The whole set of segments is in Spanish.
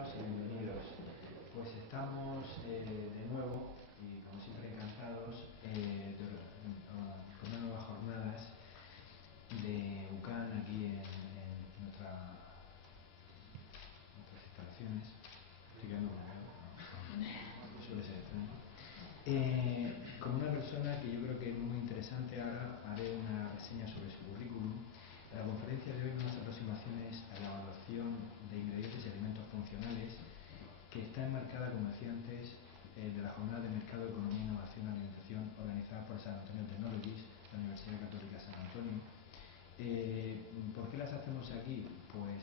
Bienvenidas y bienvenidos. Pues estamos de nuevo y como siempre encantados con unas nuevas jornadas de UCAN aquí en nuestras instalaciones. Estoy quedando ¿no? Suele ser extraño. Con una persona que yo creo que es muy interesante. Ahora haré una reseña sobre su currículum. La conferencia de hoy unas aproximaciones a la evaluación de ingredientes y alimentos funcionales, que está enmarcada, como decía antes, de la Jornada de Mercado, Economía, Innovación y Alimentación organizada por San Antonio Technologies, la Universidad Católica San Antonio. ¿Por qué las hacemos aquí? Pues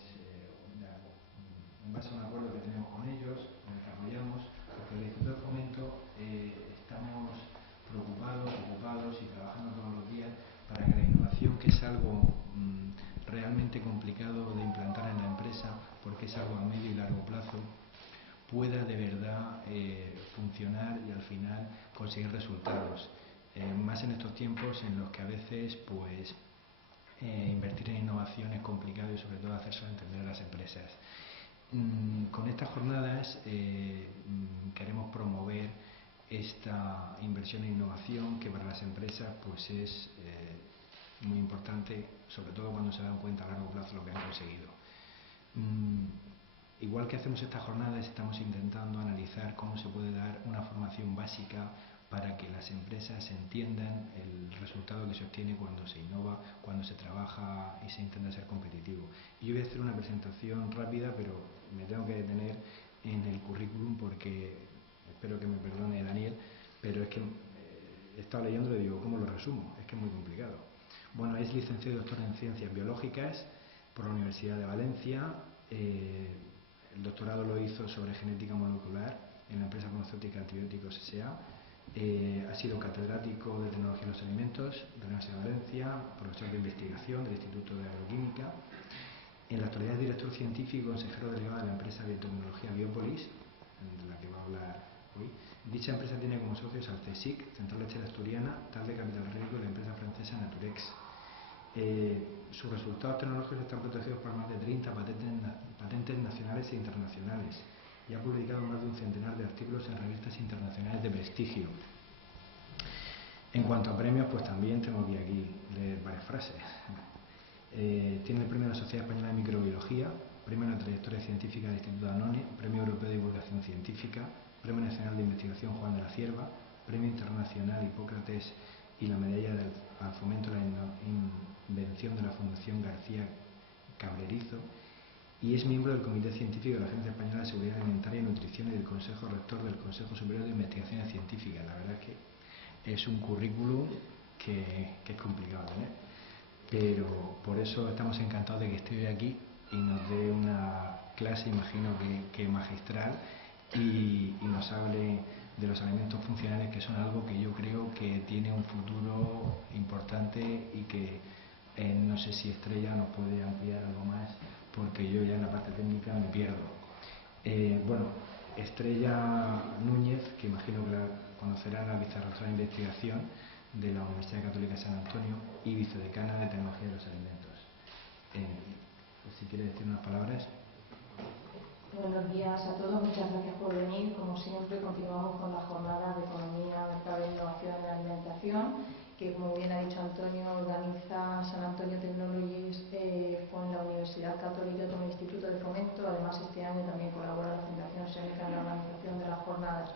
en base a un acuerdo que tenemos con ellos, en el que apoyamos, porque el Instituto de Fomento estamos preocupados, ocupados y trabajando todos los días para que la innovación, que es algo realmente complicado de implantar en la empresa, porque es algo a medio y largo plazo, pueda de verdad funcionar y al final conseguir resultados. Más en estos tiempos en los que a veces pues invertir en innovación es complicado y sobre todo hacerse entender a las empresas. Con estas jornadas queremos promover esta inversión en innovación, que para las empresas pues es muy importante, sobre todo cuando se dan cuenta a largo plazo lo que han conseguido. Igual que hacemos estas jornadas, estamos intentando analizar cómo se puede dar una formación básica para que las empresas entiendan el resultado que se obtiene cuando se innova, cuando se trabaja y se intenta ser competitivo. Y yo voy a hacer una presentación rápida, pero me tengo que detener en el currículum porque, espero que me perdone Daniel, pero es que he estado leyendo y digo, ¿cómo lo resumo? Es que es muy complicado. Bueno, es licenciado y doctor en Ciencias Biológicas por la Universidad de Valencia. El doctorado lo hizo sobre genética molecular en la empresa farmacéutica Antibióticos S.A. Ha sido catedrático de Tecnología de los Alimentos de la Universidad de Valencia, profesor de investigación del Instituto de Agroquímica. En la actualidad es director científico y consejero delegado de la empresa Biotecnología Biopolis, de la que va a hablar hoy. Dicha empresa tiene como socios al CSIC, Central Lechera Asturiana, TAL de Capital Riesgo y la empresa francesa Naturex. Sus resultados tecnológicos están protegidos por más de 30 patentes nacionales e internacionales y ha publicado más de un centenar de artículos en revistas internacionales de prestigio. En cuanto a premios, pues también tengo que aquí leer varias frases. Tiene el premio de la Sociedad Española de Microbiología, premio a la trayectoria científica del Instituto Danone, premio europeo de divulgación científica, premio nacional de investigación Juan de la Cierva, premio internacional Hipócrates y la medalla al fomento de la invención de la Fundación García Cabrerizo, y es miembro del Comité Científico de la Agencia Española de Seguridad Alimentaria y Nutrición y del Consejo Rector del Consejo Superior de Investigaciones Científicas. La verdad es que es un currículum que es complicado de tener, pero por eso estamos encantados de que esté hoy aquí y nos dé una clase, imagino que magistral, y nos hable de los alimentos funcionales, que son algo que yo creo que tiene un futuro importante y que no sé si Estrella nos puede ampliar algo más, porque yo ya en la parte técnica me pierdo. Bueno, Estrella Núñez, que imagino que la conocerán, la vicerrectora de investigación de la Universidad Católica San Antonio y vicedecana de Tecnología de los Alimentos. Pues si quiere decir unas palabras. Buenos días a todos, muchas gracias por venir. Como siempre, continuamos con la jornada de Economía, Mercado e Innovación en la Alimentación, que, como bien ha dicho Antonio, organiza San Antonio Technologies con la Universidad Católica y con el Instituto de Fomento. Además, este año también colabora la Fundación Seneca en la organización de las jornadas.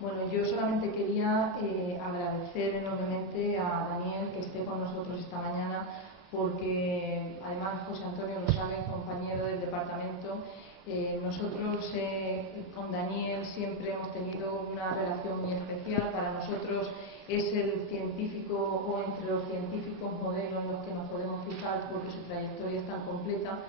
Bueno, yo solamente quería agradecer enormemente a Daniel que esté con nosotros esta mañana, porque además José Antonio lo sabe, compañero del departamento. Nosotros con Daniel siempre hemos tenido una relación muy especial. Para nosotros es el científico, o entre los científicos modelos en los que nos podemos fijar, porque su trayectoria es tan completa,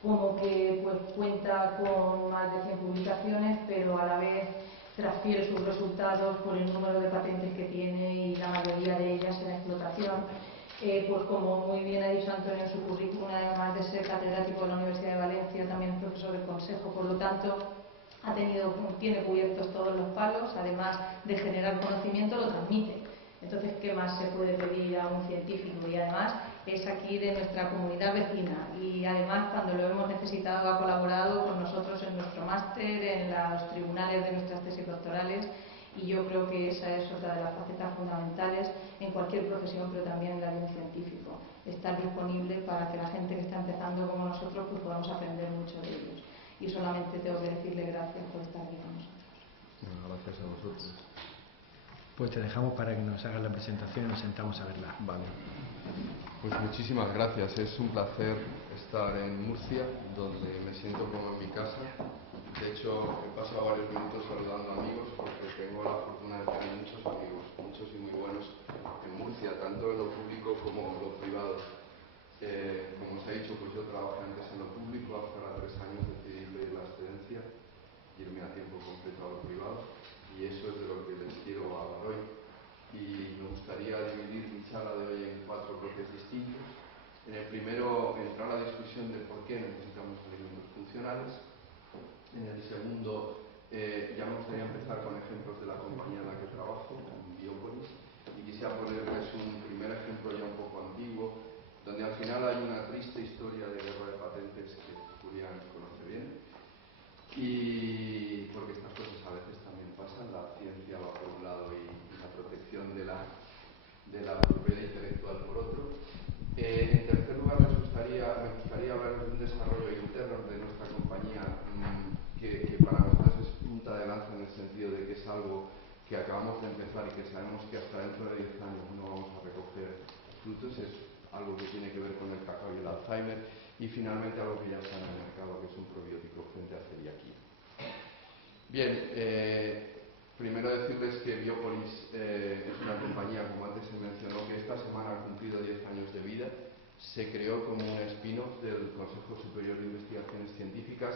como que pues cuenta con más de 100 publicaciones, pero a la vez transfiere sus resultados por el número de patentes que tiene, y la mayoría de ellas en explotación. Pues como muy bien ha dicho Antonio en su currículum, además de ser catedrático de la Universidad de Valencia, también es profesor del Consejo, por lo tanto tiene cubiertos todos los palos. Además de generar conocimiento, lo transmite. Entonces, ¿qué más se puede pedir a un científico? Y además es aquí de nuestra comunidad vecina y además cuando lo hemos necesitado ha colaborado con nosotros en nuestro máster, en los tribunales de nuestras tesis doctorales, y yo creo que esa es otra de las facetas fundamentales en cualquier profesión, pero también en el área científico, estar disponible para que la gente que está empezando como nosotros pues podamos aprender mucho de ellos. Y solamente tengo que decirle gracias por estar aquí con nosotros. Bueno, gracias a vosotros. Pues te dejamos para que nos hagas la presentación y nos sentamos a verla. Vale. Pues muchísimas gracias. Es un placer estar en Murcia, donde me siento como en mi casa. De hecho, he pasado varios minutos saludando amigos porque tengo la fortuna de tener muchos amigos, muchos y muy buenos en Murcia, tanto en lo público como en lo privado. Como os he dicho, pues yo trabajé antes en lo público, hace ahora 3 años decidí pedir la excedencia, irme a tiempo completo a lo privado, y eso es de lo que les quiero hablar hoy. Y me gustaría dividir mi charla de hoy en 4 bloques distintos. En el primero, entrar a la discusión de por qué necesitamos alimentos funcionales. En el segundo, ya me gustaría empezar con ejemplos de la compañía en la que trabajo, en Biopolis, y quisiera ponerles un primer ejemplo ya un poco antiguo, donde al final hay una triste historia de guerra de patentes que Julián conoce bien, y porque estas cosas a veces también pasan, la ciencia va por un lado y la protección de la propiedad intelectual por otro. En tercer lugar, me gustaría hablar de un desarrollo interno de nuestra compañía que para nosotros es punta de lanza en el sentido de que es algo que acabamos de empezar y que sabemos que hasta dentro de 10 años no vamos a recoger frutos. Es algo que tiene que ver con el cacao y el Alzheimer. Y finalmente algo que ya está en el mercado, que es un probiótico frente a celiaquía. Bien, primero decirles que Biopolis es una compañía, como antes se mencionó, que esta semana ha cumplido 10 años de vida. Se creó como un spin-off del Consejo Superior de Investigaciones Científicas,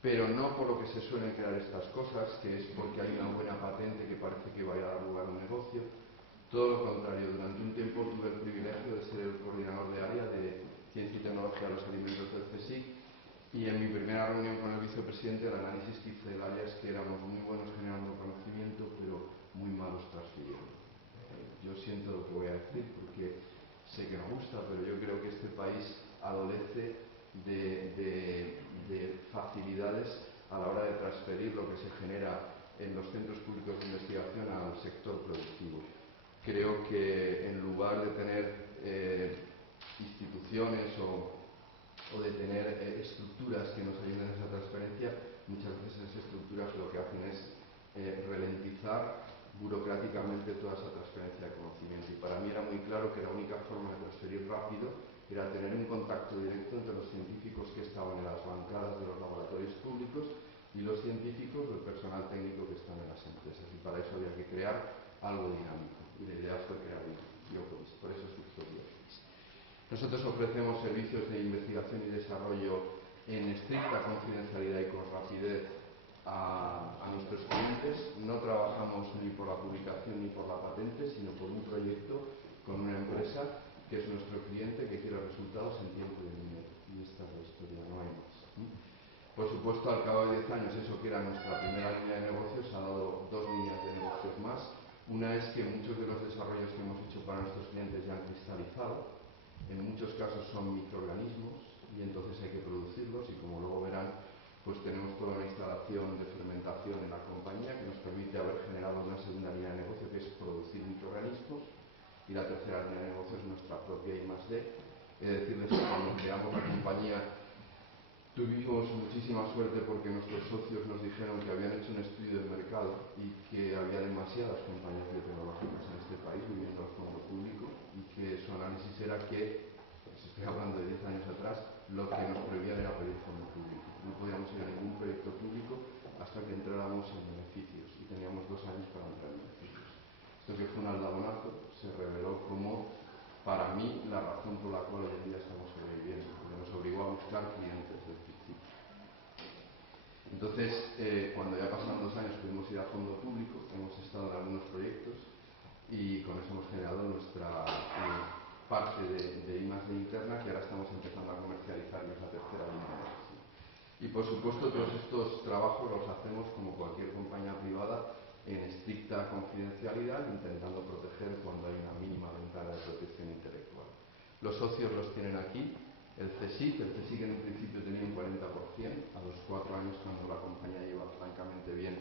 pero no por lo que se suelen crear estas cosas, que es porque hay una buena patente que parece que vaya a dar lugar a un negocio. Todo lo contrario, durante un tiempo tuve el privilegio de ser el coordinador de área de Ciencia y Tecnología de los Alimentos del CSIC, y en mi primera reunión con el vicepresidente el análisis que hice del área es que éramos muy buenos generando conocimiento, pero muy malos transfiriendo. Yo siento lo que voy a decir porque sé que no gusta, pero yo creo que este país adolece de facilidades a la hora de transferir lo que se genera en los centros públicos de investigación al sector productivo. Creo que en lugar de tener instituciones o de tener estructuras que nos ayuden a esa transferencia, muchas veces esas estructuras lo que hacen es ralentizar burocráticamente toda esa transferencia de conocimiento. Y para mí era muy claro que la única forma de transferir rápido era tener un contacto directo entre los científicos que estaban en las bancadas de los laboratorios públicos y los científicos del personal técnico que están en las empresas. Y para eso había que crear algo dinámico. Y la idea fue crear Biopolis. Por eso surgió Biopolis. Nosotros ofrecemos servicios de investigación y desarrollo en estricta confidencialidad y con rapidez a nuestros clientes. No trabajamos ni por la publicación ni por la patente, sino por un proyecto con una empresa que es nuestro cliente que quiere resultados en tiempo y en dinero. Y esta es la historia, no hay más. Por supuesto, al cabo de 10 años, eso que era nuestra primera línea de negocios ha dado 2 líneas de negocios más. Una es que muchos de los desarrollos que hemos hecho para nuestros clientes ya han cristalizado. En muchos casos son microorganismos y entonces hay que producirlos, y como luego verán, pues tenemos toda una instalación de fermentación en la compañía que nos permite haber generado una segunda línea de negocio que es producir microorganismos, y la tercera línea de negocio es nuestra propia I+D. He de decirles que cuando creamos la compañía tuvimos muchísima suerte porque nuestros socios nos dijeron que habían hecho un estudio de mercado y que había demasiadas compañías biotecnológicas en este país viviendo al fondo público, y que su análisis era que, pues estoy hablando de 10 años atrás, lo que nos prohibían era pedir fondo público. No podíamos ir a ningún proyecto público hasta que entráramos en beneficios, y teníamos 2 años para entrar en beneficios. Esto, que fue un aldabonazo, se reveló como, para mí, la razón por la cual hoy en día estamos sobreviviendo, porque nos obligó a buscar clientes del principio. Entonces, cuando ya pasaron 2 años pudimos ir a fondo público, hemos estado en algunos proyectos y con eso hemos generado nuestra parte de I+D interna, que ahora estamos empezando a comercializar, y es la tercera línea de negocio. Y por supuesto todos estos trabajos los hacemos como cualquier compañía privada en estricta confidencialidad, intentando proteger cuando hay una mínima ventana de protección intelectual. Los socios los tienen aquí. El CSIC en un principio tenía un 40%, a los 4 años, cuando la compañía iba francamente bien,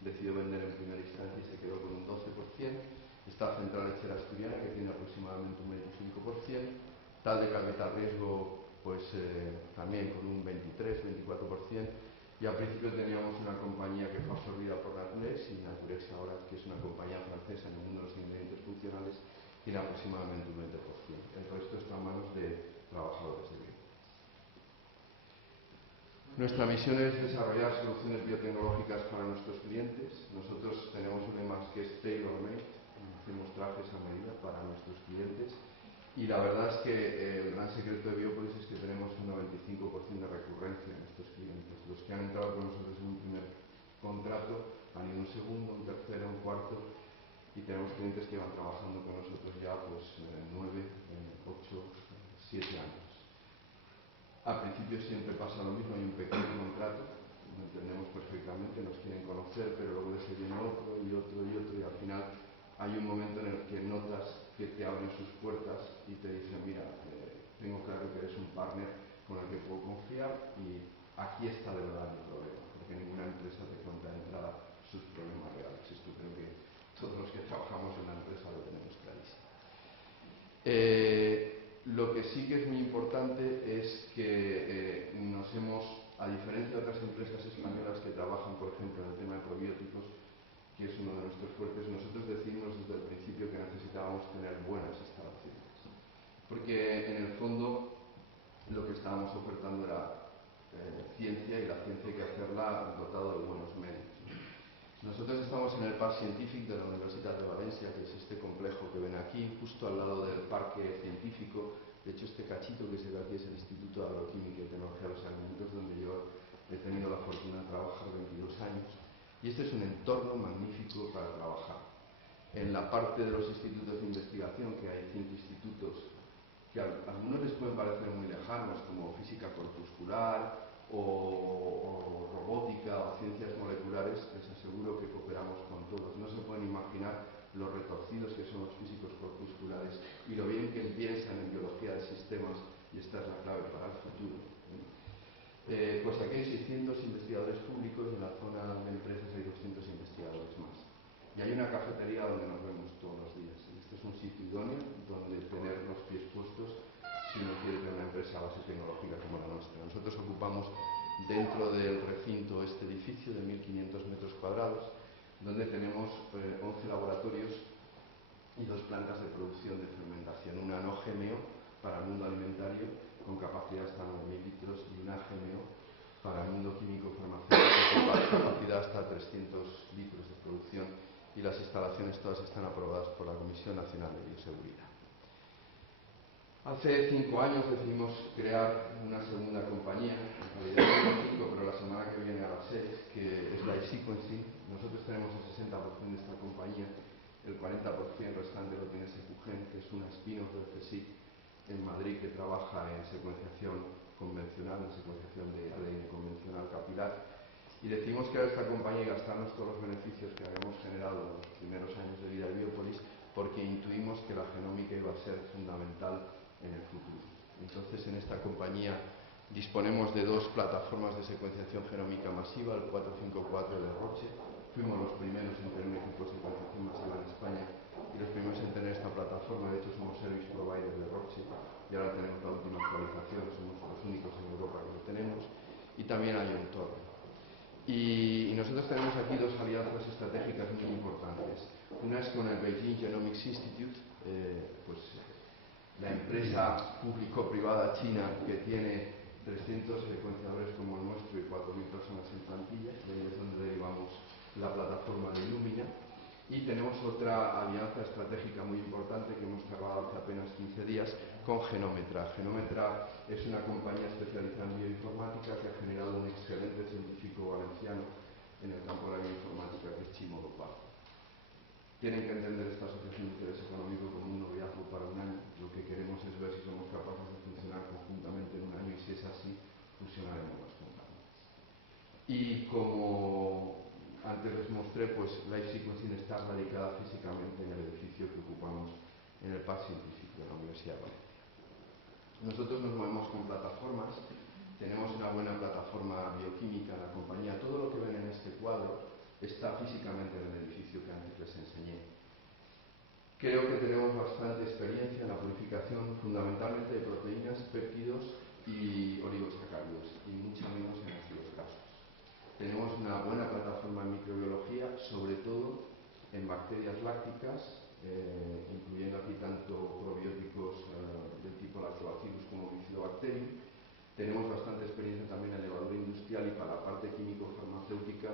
decidió vender en primera instancia y se quedó con un 12%. Está Central Lechera Asturiana, que tiene aproximadamente un 25%. Tal de Capital Riesgo, pues también con un 23-24%. Y al principio teníamos una compañía que fue absorbida por Naturex, y Naturex ahora, que es una compañía francesa en el mundo de los ingredientes funcionales, tiene aproximadamente un 20%. El resto está en manos de trabajadores de bio. Nuestra misión es desarrollar soluciones biotecnológicas para nuestros clientes. Nosotros tenemos un lema que es tailor-made, hacemos trajes a medida para nuestros clientes, y la verdad es que el gran secreto de Biopolis es que tenemos un 95% de recurrencia en estos clientes. Los que han entrado con nosotros en un primer contrato han ido un segundo, un tercero, un cuarto, y tenemos clientes que van trabajando con nosotros ya pues 9, 8, 7 años. Al principio siempre pasa lo mismo, hay un pequeño contrato, lo entendemos perfectamente, nos quieren conocer, pero luego se viene otro y otro y otro, y al final hay un momento en el que notas que te abren sus puertas y te dicen, mira, tengo claro que eres un partner con el que puedo confiar, y aquí está de verdad mi problema, porque ninguna empresa te cuenta de entrada sus problemas reales. Esto creo que todos los que trabajamos en la empresa lo tenemos clarísimo. Lo que sí que es muy importante es que a diferencia de otras empresas españolas que trabajan, por ejemplo, en el tema de probióticos, que es uno de nuestros fuertes, nosotros decidimos desde el principio que necesitábamos tener buenas instalaciones. Porque en el fondo lo que estábamos ofertando era ciencia, y la ciencia hay que hacerla dotado de buenos medios. Nosotros estamos en el Parc Científic de la Universidad de Valencia, que es este complejo que ven aquí, justo al lado del Parque Científico. De hecho, este cachito que se ve aquí es el Instituto de Agroquímica y Tecnología de los Alimentos, donde yo he tenido la fortuna de trabajar 22 años. Y este es un entorno magnífico para trabajar. En la parte de los institutos de investigación, que hay 5 institutos, que a algunos les pueden parecer muy lejanos, como física corpuscular, o robótica, o ciencias moleculares, les aseguro que cooperamos con todos. No se pueden imaginar los retorcidos que son los físicos corpusculares y lo bien que piensan en biología de sistemas, y esta es la clave para el futuro. Pues aquí hay 600 investigadores públicos, y en la zona de empresas hay 200 investigadores más. Y hay una cafetería donde nos vemos todos los días. Este es un sitio idóneo donde tener los pies puestos si uno quiere tener una empresa a base tecnológica como la nuestra. Nosotros ocupamos dentro del recinto este edificio de 1.500 metros cuadrados, donde tenemos 11 laboratorios y 2 plantas de producción de fermentación. Una no GMO para el mundo alimentario con capacidad hasta 9.000 litros, y una GMO para el mundo químico farmacéutico con capacidad hasta 300 litros de producción, y las instalaciones todas están aprobadas por la Comisión Nacional de Bioseguridad. Hace 5 años decidimos crear una segunda compañía, en realidad no 5, pero la semana que viene a las 6, que es la eSequencing. Nosotros tenemos el 60% de esta compañía, el 40% restante lo tiene Secugen, que es una spin-off del CSIC en Madrid, que trabaja en secuenciación convencional, en secuenciación de ADN convencional capilar. Y decidimos crear esta compañía y gastarnos todos los beneficios que habíamos generado en los primeros años de vida de Biopolis, porque intuimos que la genómica iba a ser fundamental en el futuro. Entonces, en esta compañía disponemos de 2 plataformas de secuenciación genómica masiva, el 454 de Roche. Fuimos los primeros en tener un equipo de secuenciación masiva en España, y los primeros en tener esta plataforma. De hecho, somos service provider de Roche, y ahora tenemos la última actualización, somos los únicos en Europa que lo tenemos. Y también hay un torre. Y nosotros tenemos aquí 2 alianzas estratégicas muy importantes. Una es con el Beijing Genomics Institute, pues la empresa público-privada china que tiene 300 secuenciadores como el nuestro y 4.000 personas en plantilla. De ahí es donde derivamos la plataforma de Illumina. Y tenemos otra alianza estratégica muy importante que hemos cerrado hace apenas 15 días con Genómetra. Genómetra es una compañía especializada en bioinformática que ha generado un excelente científico valenciano en el campo de la bioinformática, que es Chimo Lopar. Tienen que entender esta asociación de interés económico como un noviazgo para un año. Lo que queremos es ver si somos capaces de funcionar conjuntamente en un año, y si es así, fusionaremos las compañías. Y como antes les mostré, pues la eSequencing está radicada físicamente en el edificio que ocupamos en el Parc Científic de la Universidad de Valencia. Nosotros nos movemos con plataformas, tenemos una buena plataforma bioquímica en la compañía. Todo lo que ven en este cuadro está físicamente en el edificio que antes les enseñé. Creo que tenemos bastante experiencia en la purificación fundamentalmente de proteínas, péptidos y oligosacáridos, y mucho menos en ácidos grasos. Tenemos una buena plataforma en microbiología, sobre todo en bacterias lácticas, incluyendo aquí tanto probióticos del tipo Lactobacillus como Bifidobacterium. Tenemos bastante experiencia también en levadura industrial, y para la parte químico-farmacéutica,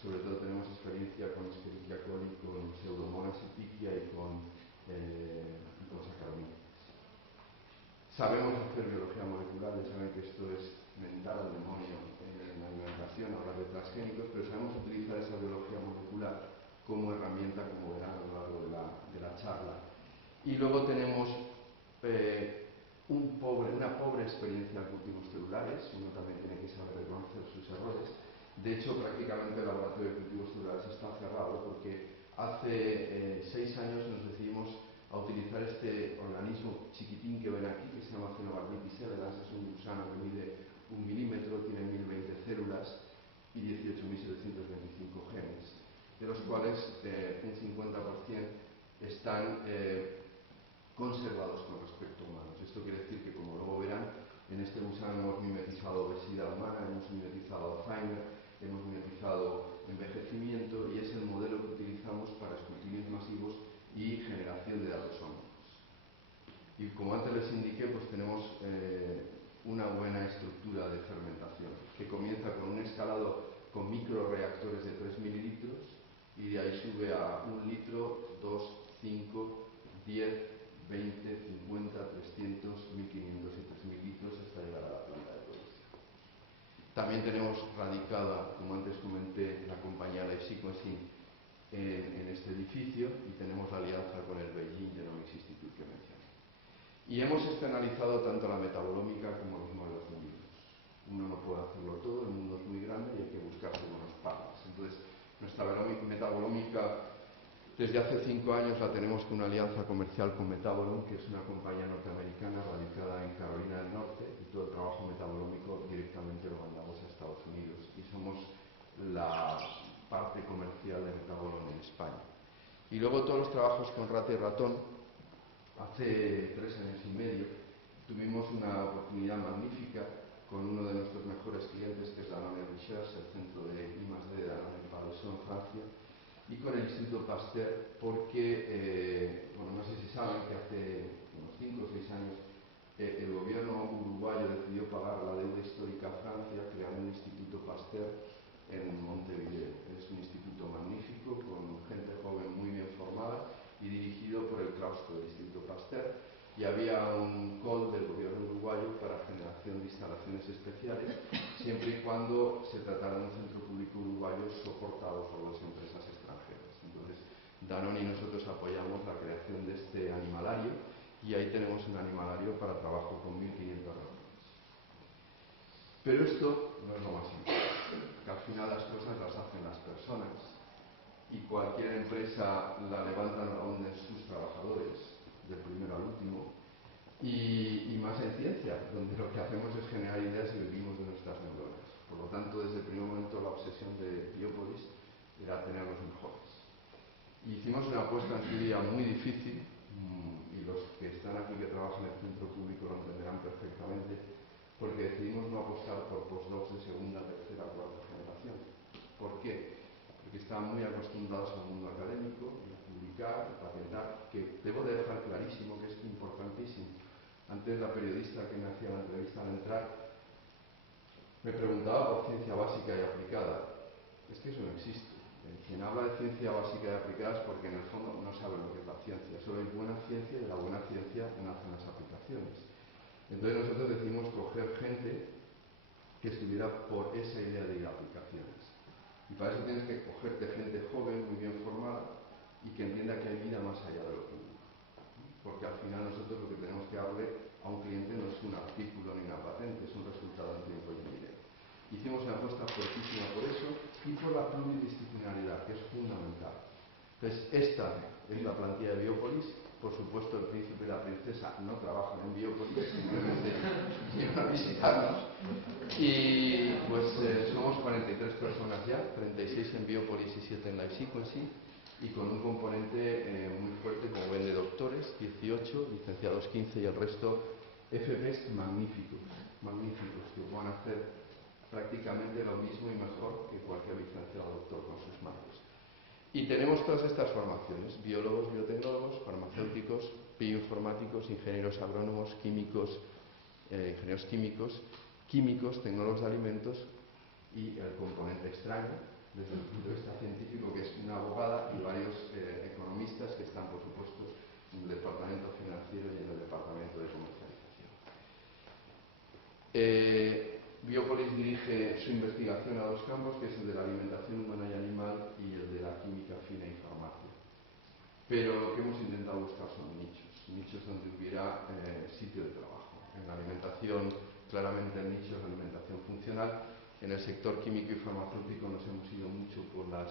sobre todo tenemos experiencia con Escherichia coli, con Pseudomonas epicia y con Saccharomyces. Sabemos hacer biología molecular, ya saben que esto es mentar al demonio en la alimentación, hablar de transgénicos, pero sabemos utilizar esa biología molecular como herramienta, como verán a lo largo de la charla. Y luego tenemos una pobre experiencia en cultivos celulares. Uno también tiene que saber reconocer sus errores. De hecho, prácticamente el laboratorio de cultivos celulares está cerrado porque hace 6 años nos decidimos a utilizar este organismo chiquitín que ven aquí, que se llama Phenobarbitis elegans. Es un gusano que mide 1 milímetro, tiene 1020 células y 18.725 genes, de los cuales un 50% están conservados con respecto a humanos. Esto quiere decir que, como luego verán, en este gusano hemos mimetizado obesidad humana, hemos mimetizado Alzheimer, hemos mimetizado envejecimiento, y es el modelo que utilizamos para escrutinios masivos y generación de datos ómicos. Y como antes les indiqué, pues tenemos una buena estructura de fermentación, que comienza con un escalado con microreactores de 3 mililitros, y de ahí sube a 1 litro, 2, 5, 10, 20, 50, 300, 1500 y 3000 litros hasta llegar a la planta de producción. También tenemos radicada, como antes comenté, la compañía Life Sequencing en este edificio, y tenemos la alianza con el Beijing Genomics Institute que mencioné. Y hemos externalizado tanto la metabolómica como los modelos de virus. Uno no puede hacerlo todo, el mundo es muy grande y hay que buscarse unos partners. Entonces, nuestra metabolómica, desde hace 5 años la tenemos con una alianza comercial con Metabolon, que es una compañía norteamericana radicada en Carolina del Norte, y todo el trabajo metabolómico directamente lo mandamos a Estados Unidos, y somos la parte comercial de Metabolon en España. Y luego todos los trabajos con rata y ratón. Hace 3 años y medio tuvimos una oportunidad magnífica con uno de nuestros mejores clientes, que es Danone Research, el centro de I+D de Danone en Palaiseau, en Francia, y con el Instituto Pasteur, porque, no sé si saben que hace unos 5 o 6 años el gobierno uruguayo decidió pagar la deuda histórica a Francia, creando un Instituto Pasteur en Montevideo. Es un instituto magnífico, con gente joven muy bien formada y dirigido por el claustro del Instituto Pasteur, y había un call del gobierno uruguayo para generación de instalaciones especiales, siempre y cuando se tratara de un centro público uruguayo soportado por las empresas extranjeras. Entonces, Danone y nosotros apoyamos la creación de este animalario, y ahí tenemos un animalario para trabajo con 1500 ratones. Pero esto no es lo más importante, que al final las cosas las hacen las personas, y cualquier empresa la levantan o la hunden sus trabajadores, del primero al último, y más en ciencia, donde lo que hacemos es generar ideas y vivimos de nuestras neuronas. Por lo tanto, desde el primer momento la obsesión de Biopolis era tener los mejores. Y hicimos una apuesta en su día muy difícil, y los que están aquí, que trabajan en el centro público, lo entenderán perfectamente, porque decidimos no apostar por postdocs de segunda, tercera, cuarta generación. ¿Por qué? Porque estaban muy acostumbrados al mundo académico, a publicar, a patentar, que debo de dejar clarísimo que es importantísimo. Antes la periodista que me hacía la entrevista al entrar me preguntaba por ciencia básica y aplicada. Es que eso no existe. Quien habla de ciencia básica y aplicada es porque en el fondo no sabe lo que es la ciencia. Solo hay buena ciencia, y de la buena ciencia nacen las aplicaciones. Entonces nosotros decidimos coger gente que estuviera por esa idea de ir a aplicaciones. Y para eso tienes que cogerte gente joven, muy bien formada, y que entienda que hay vida más allá de lo público. Porque al final nosotros lo que tenemos que darle a un cliente no es un artículo ni una patente, es un resultado en tiempo y en dinero. Hicimos una apuesta fuertísima por eso, y por la pluridisciplinaridad, que es fundamental. Entonces, esta es la plantilla de Biopolis, Por supuesto, el príncipe y la princesa no trabajan en Biopolis, simplemente vienen a visitarnos. Y pues somos 43 personas ya, 36 en Biopolis y 7 en Life Sequencing, y con un componente muy fuerte, como ven, de doctores, 18, licenciados 15 y el resto FPs magníficos, que van a hacer prácticamente lo mismo y mejor que cualquier licenciado doctor con sus manos. Y tenemos todas estas formaciones: biólogos, biotecnólogos, farmacéuticos, bioinformáticos, ingenieros agrónomos, químicos, ingenieros químicos, tecnólogos de alimentos y el componente extraño desde el punto de vista científico, que es una abogada, y varios economistas que están, por supuesto, en el departamento financiero y en el departamento de comercialización. Biopolis dirige su investigación a dos campos, que es el de la alimentación humana y animal y el de la química fina y farmacia. Pero lo que hemos intentado buscar son nichos donde hubiera sitio de trabajo. En la alimentación, claramente el nicho es la alimentación funcional. En el sector químico y farmacéutico nos hemos ido mucho por la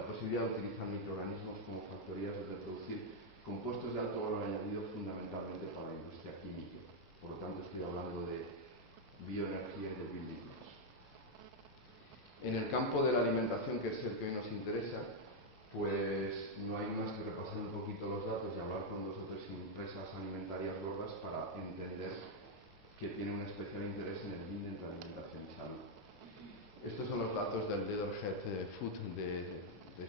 posibilidad de utilizar microorganismos como factorías de reproducir compuestos de alto valor añadido, fundamentalmente para la industria química. Por lo tanto, estoy hablando de bioenergía y de building blocks. En el campo de la alimentación, que es el que hoy nos interesa, pues no hay más que repasar un poquito los datos y hablar con 2 o 3 empresas alimentarias gordas para entender que tiene un especial interés en el link entre alimentación y salud. Estos son los datos del Leatherhead Food de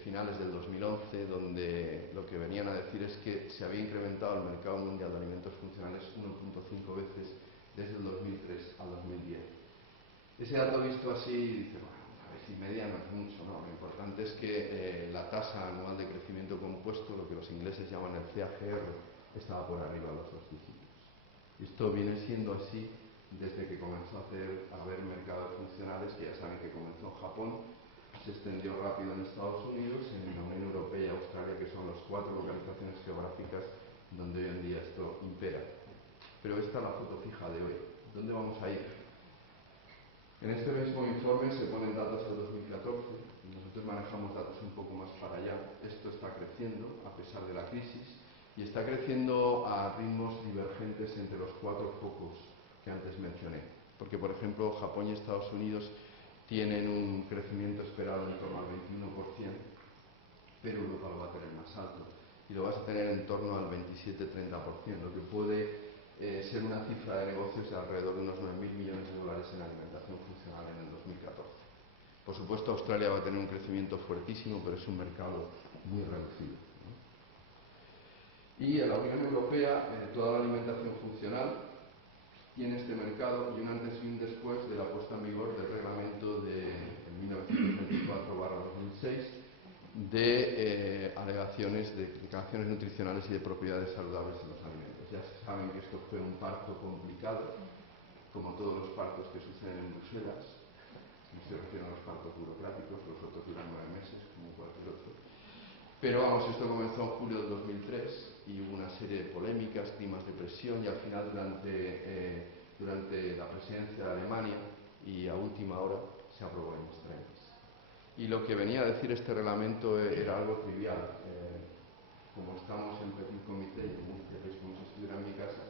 finales del 2011, donde lo que venían a decir es que se había incrementado el mercado mundial de alimentos funcionales 1.5 veces desde el 2003 al 2010. Ese dato visto así, dice, bueno, una vez y media no es mucho, ¿no? Lo importante es que la tasa anual de crecimiento compuesto, lo que los ingleses llaman el CAGR, estaba por arriba de los 2 dígitos. Esto viene siendo así desde que comenzó a haber mercados funcionales, que ya saben que comenzó en Japón, se extendió rápido en Estados Unidos, en la Unión Europea y Australia, que son las 4 localizaciones geográficas donde hoy en día esto impera. Pero esta es la foto fija de hoy. ¿Dónde vamos a ir? En este mismo informe se ponen datos del 2014, y nosotros manejamos datos un poco más para allá. Esto está creciendo a pesar de la crisis, y está creciendo a ritmos divergentes entre los 4 focos que antes mencioné. Porque, por ejemplo, Japón y Estados Unidos tienen un crecimiento esperado en torno al 21%, pero Europa lo va a tener más alto, y lo vas a tener en torno al 27-30%, lo que puede ser una cifra de negocios de alrededor de unos 9.000 millones de dólares en alimentación funcional en el 2014. Por supuesto, Australia va a tener un crecimiento fuertísimo, pero es un mercado muy reducido, ¿no? Y en la Unión Europea, toda la alimentación funcional tiene este mercado, y un antes y un después de la puesta en vigor del reglamento de 1924/2006 de alegaciones de declaraciones nutricionales y de propiedades saludables en los alimentos. Ya saben que esto fue un parto complicado, como todos los partos que suceden en Bruselas. No se refieren a los partos burocráticos, los otros duran 9 meses, como cualquier otro. Pero vamos, esto comenzó en julio del 2003 y hubo una serie de polémicas, climas de presión, y al final durante la presidencia de Alemania y a última hora se aprobó en extremis. Y lo que venía a decir este reglamento era algo trivial. Como estamos en petit comité y como si estuviera en mi casa,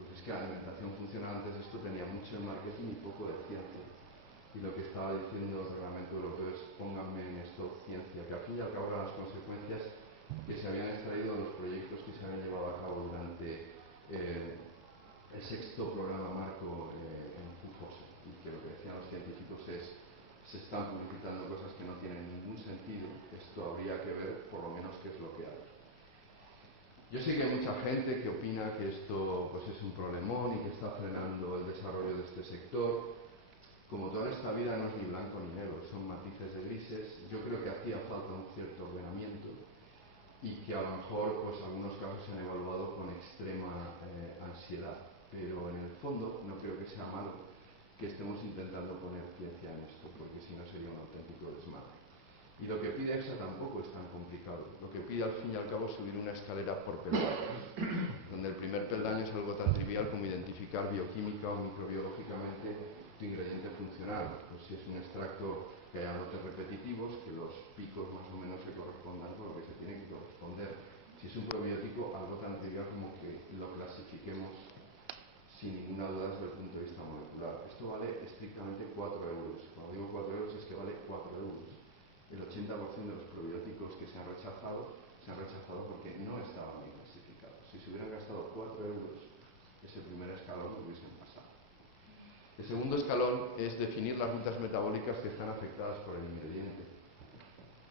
pues es que la alimentación funcional antes de esto tenía mucho de marketing y poco de ciencia. Y lo que estaba diciendo el reglamento europeo es: pónganme en esto ciencia, que al fin y al cabo eran las consecuencias que se habían extraído de los proyectos que se habían llevado a cabo durante el 6º programa marco en CUFOS, y que lo que decían los científicos es: se están publicitando cosas que no tienen ningún sentido, esto habría que ver por lo menos qué es lo que hay. Yo sé que hay mucha gente que opina que esto pues es un problemón y que está frenando el desarrollo de este sector. Como toda esta vida no es ni blanco ni negro, son matices de grises. Yo creo que hacía falta un cierto ordenamiento, y que a lo mejor pues algunos casos se han evaluado con extrema ansiedad, pero en el fondo no creo que sea malo que estemos intentando poner ciencia en esto, porque si no sería un auténtico desmadre. Y lo que pide EXA tampoco es tan complicado. Lo que pide al fin y al cabo es subir una escalera por peldaños, donde el primer peldaño es algo tan trivial como identificar bioquímica o microbiológicamente tu ingrediente funcional. Pues si es un extracto que haya lotes repetitivos, que los picos más o menos se correspondan con lo que se tiene que corresponder. Si es un probiótico, algo tan trivial como que lo clasifiquemos sin ninguna duda desde el punto de vista molecular. Esto vale estrictamente 4 euros. Cuando digo 4 euros es que vale 4 euros. El 80% de los probióticos que se han rechazado porque no estaban bien clasificados. Si se hubieran gastado 4 euros, ese primer escalón lo hubiesen pasado. El segundo escalón es definir las rutas metabólicas que están afectadas por el ingrediente.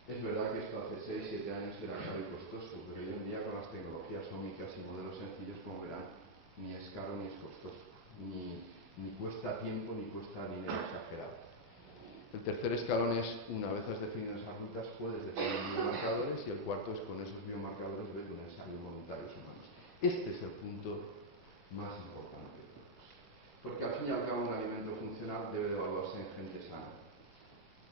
Es verdad que esto hace 6-7 años era caro y costoso, pero hoy en día con las tecnologías ómicas y modelos sencillos, como verán, ni es caro ni es costoso, ni cuesta tiempo ni cuesta dinero exagerado. El tercer escalón es, una vez has definido esas rutas, puedes definir biomarcadores, y el cuarto es con esos biomarcadores ver un ensayo en voluntarios humanos. Este es el punto más importante de todos, porque al fin y al cabo un alimento funcional debe de evaluarse en gente sana.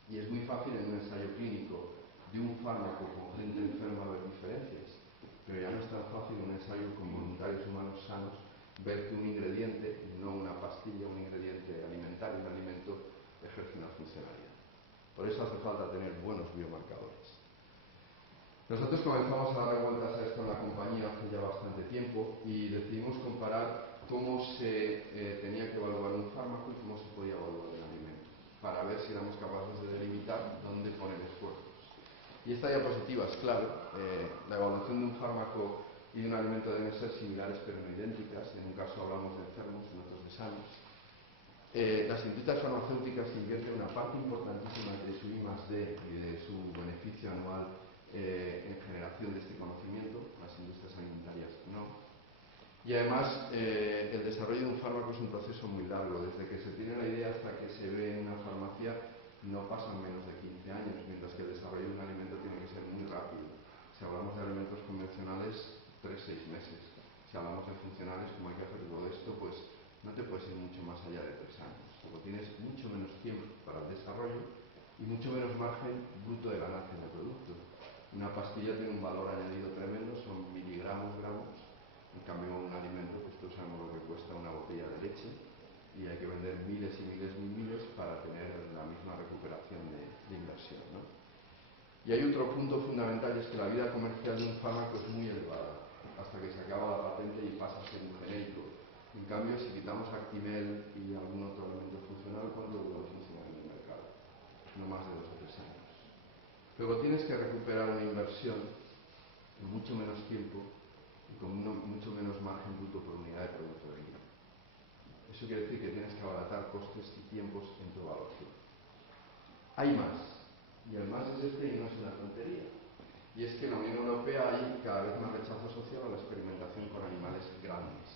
Y es muy fácil en un ensayo clínico de un fármaco con gente enferma ver diferencias, pero ya no es tan fácil un ensayo con voluntarios humanos sanos ver que un ingrediente, no una pastilla, un ingrediente alimentario, un alimento, ejerce una funcionalidad. Por eso hace falta tener buenos biomarcadores. Nosotros comenzamos a darle vueltas a esto en la compañía hace ya bastante tiempo y decidimos comparar cómo se tenía que evaluar un fármaco y cómo se podía evaluar un alimento, para ver si éramos capaces de delimitar dónde poner esfuerzos. Y esta diapositiva es claro, la evaluación de un fármaco y de un alimento deben ser similares pero no idénticas. En un caso hablamos de enfermos, en otros de sanos. Las industrias farmacéuticas invierten una parte importantísima de su I+D y de su beneficio anual en generación de este conocimiento, las industrias alimentarias no. Y además, el desarrollo de un fármaco es un proceso muy largo. Desde que se tiene la idea hasta que se ve en una farmacia no pasan menos de 15 años, mientras que el desarrollo de un alimento tiene que ser muy rápido. Si hablamos de alimentos convencionales, 3-6 meses. Si hablamos de funcionales, como hay que hacer todo esto, pues no te puedes ir mucho más allá de 3 años. Luego tienes mucho menos tiempo para el desarrollo y mucho menos margen bruto de ganancia en el producto. Una pastilla tiene un valor añadido tremendo, son miligramos, gramos. En cambio, un alimento, pues todos sabemos lo que cuesta una botella de leche y hay que vender miles y miles para tener la misma recuperación de inversión, ¿no? Y hay otro punto fundamental, y es que la vida comercial de un fármaco es muy elevada, hasta que se acaba la patente y pasa a ser un genérico. En cambio, si quitamos Actimel y algún otro alimento funcional, ¿cuánto puede funcionar en el mercado? No más de 2 o 3 años. Luego tienes que recuperar una inversión en mucho menos tiempo y con mucho menos margen bruto por unidad de producto vendido. Eso quiere decir que tienes que abaratar costes y tiempos en tu evaluación. Hay más. Y el más es este y no es una tontería. Y es que en la Unión Europea hay cada vez más rechazo social a la experimentación con animales grandes.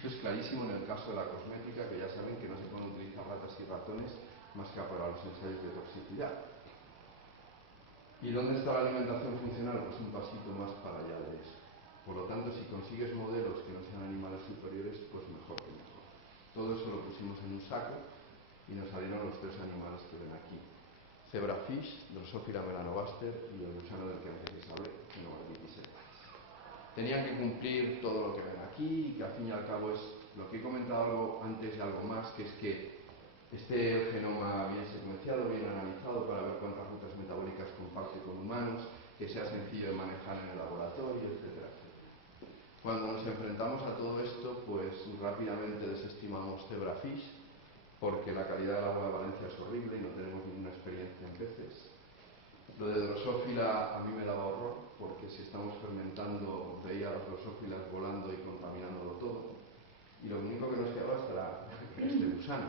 Esto es clarísimo en el caso de la cosmética, que ya saben que no se pueden utilizar ratas y ratones más que para los ensayos de toxicidad. ¿Y dónde está la alimentación funcional? Pues un pasito más para allá de eso. Por lo tanto, si consigues modelos que no sean animales superiores, pues mejor que mejor. Todo eso lo pusimos en un saco y nos salieron los 3 animales que ven aquí. Zebrafish, Drosophila melanogaster y el gusano del que antes les hablé, Phenobarbitis equus. Tenían que cumplir todo lo que ven aquí y que al fin y al cabo es lo que he comentado algo antes y algo más, que es que esté el genoma bien secuenciado, bien analizado para ver cuántas rutas metabólicas comparte con humanos, que sea sencillo de manejar en el laboratorio, etcétera, etcétera. Cuando nos enfrentamos a todo esto, pues rápidamente desestimamos Zebrafish, porque la calidad del agua de Valencia es horrible y no tenemos ninguna experiencia en peces. Lo de Drosophila a mí me daba horror, porque si estamos fermentando veía a las drosófilas volando y contaminándolo todo, y lo único que nos quedaba era este gusano.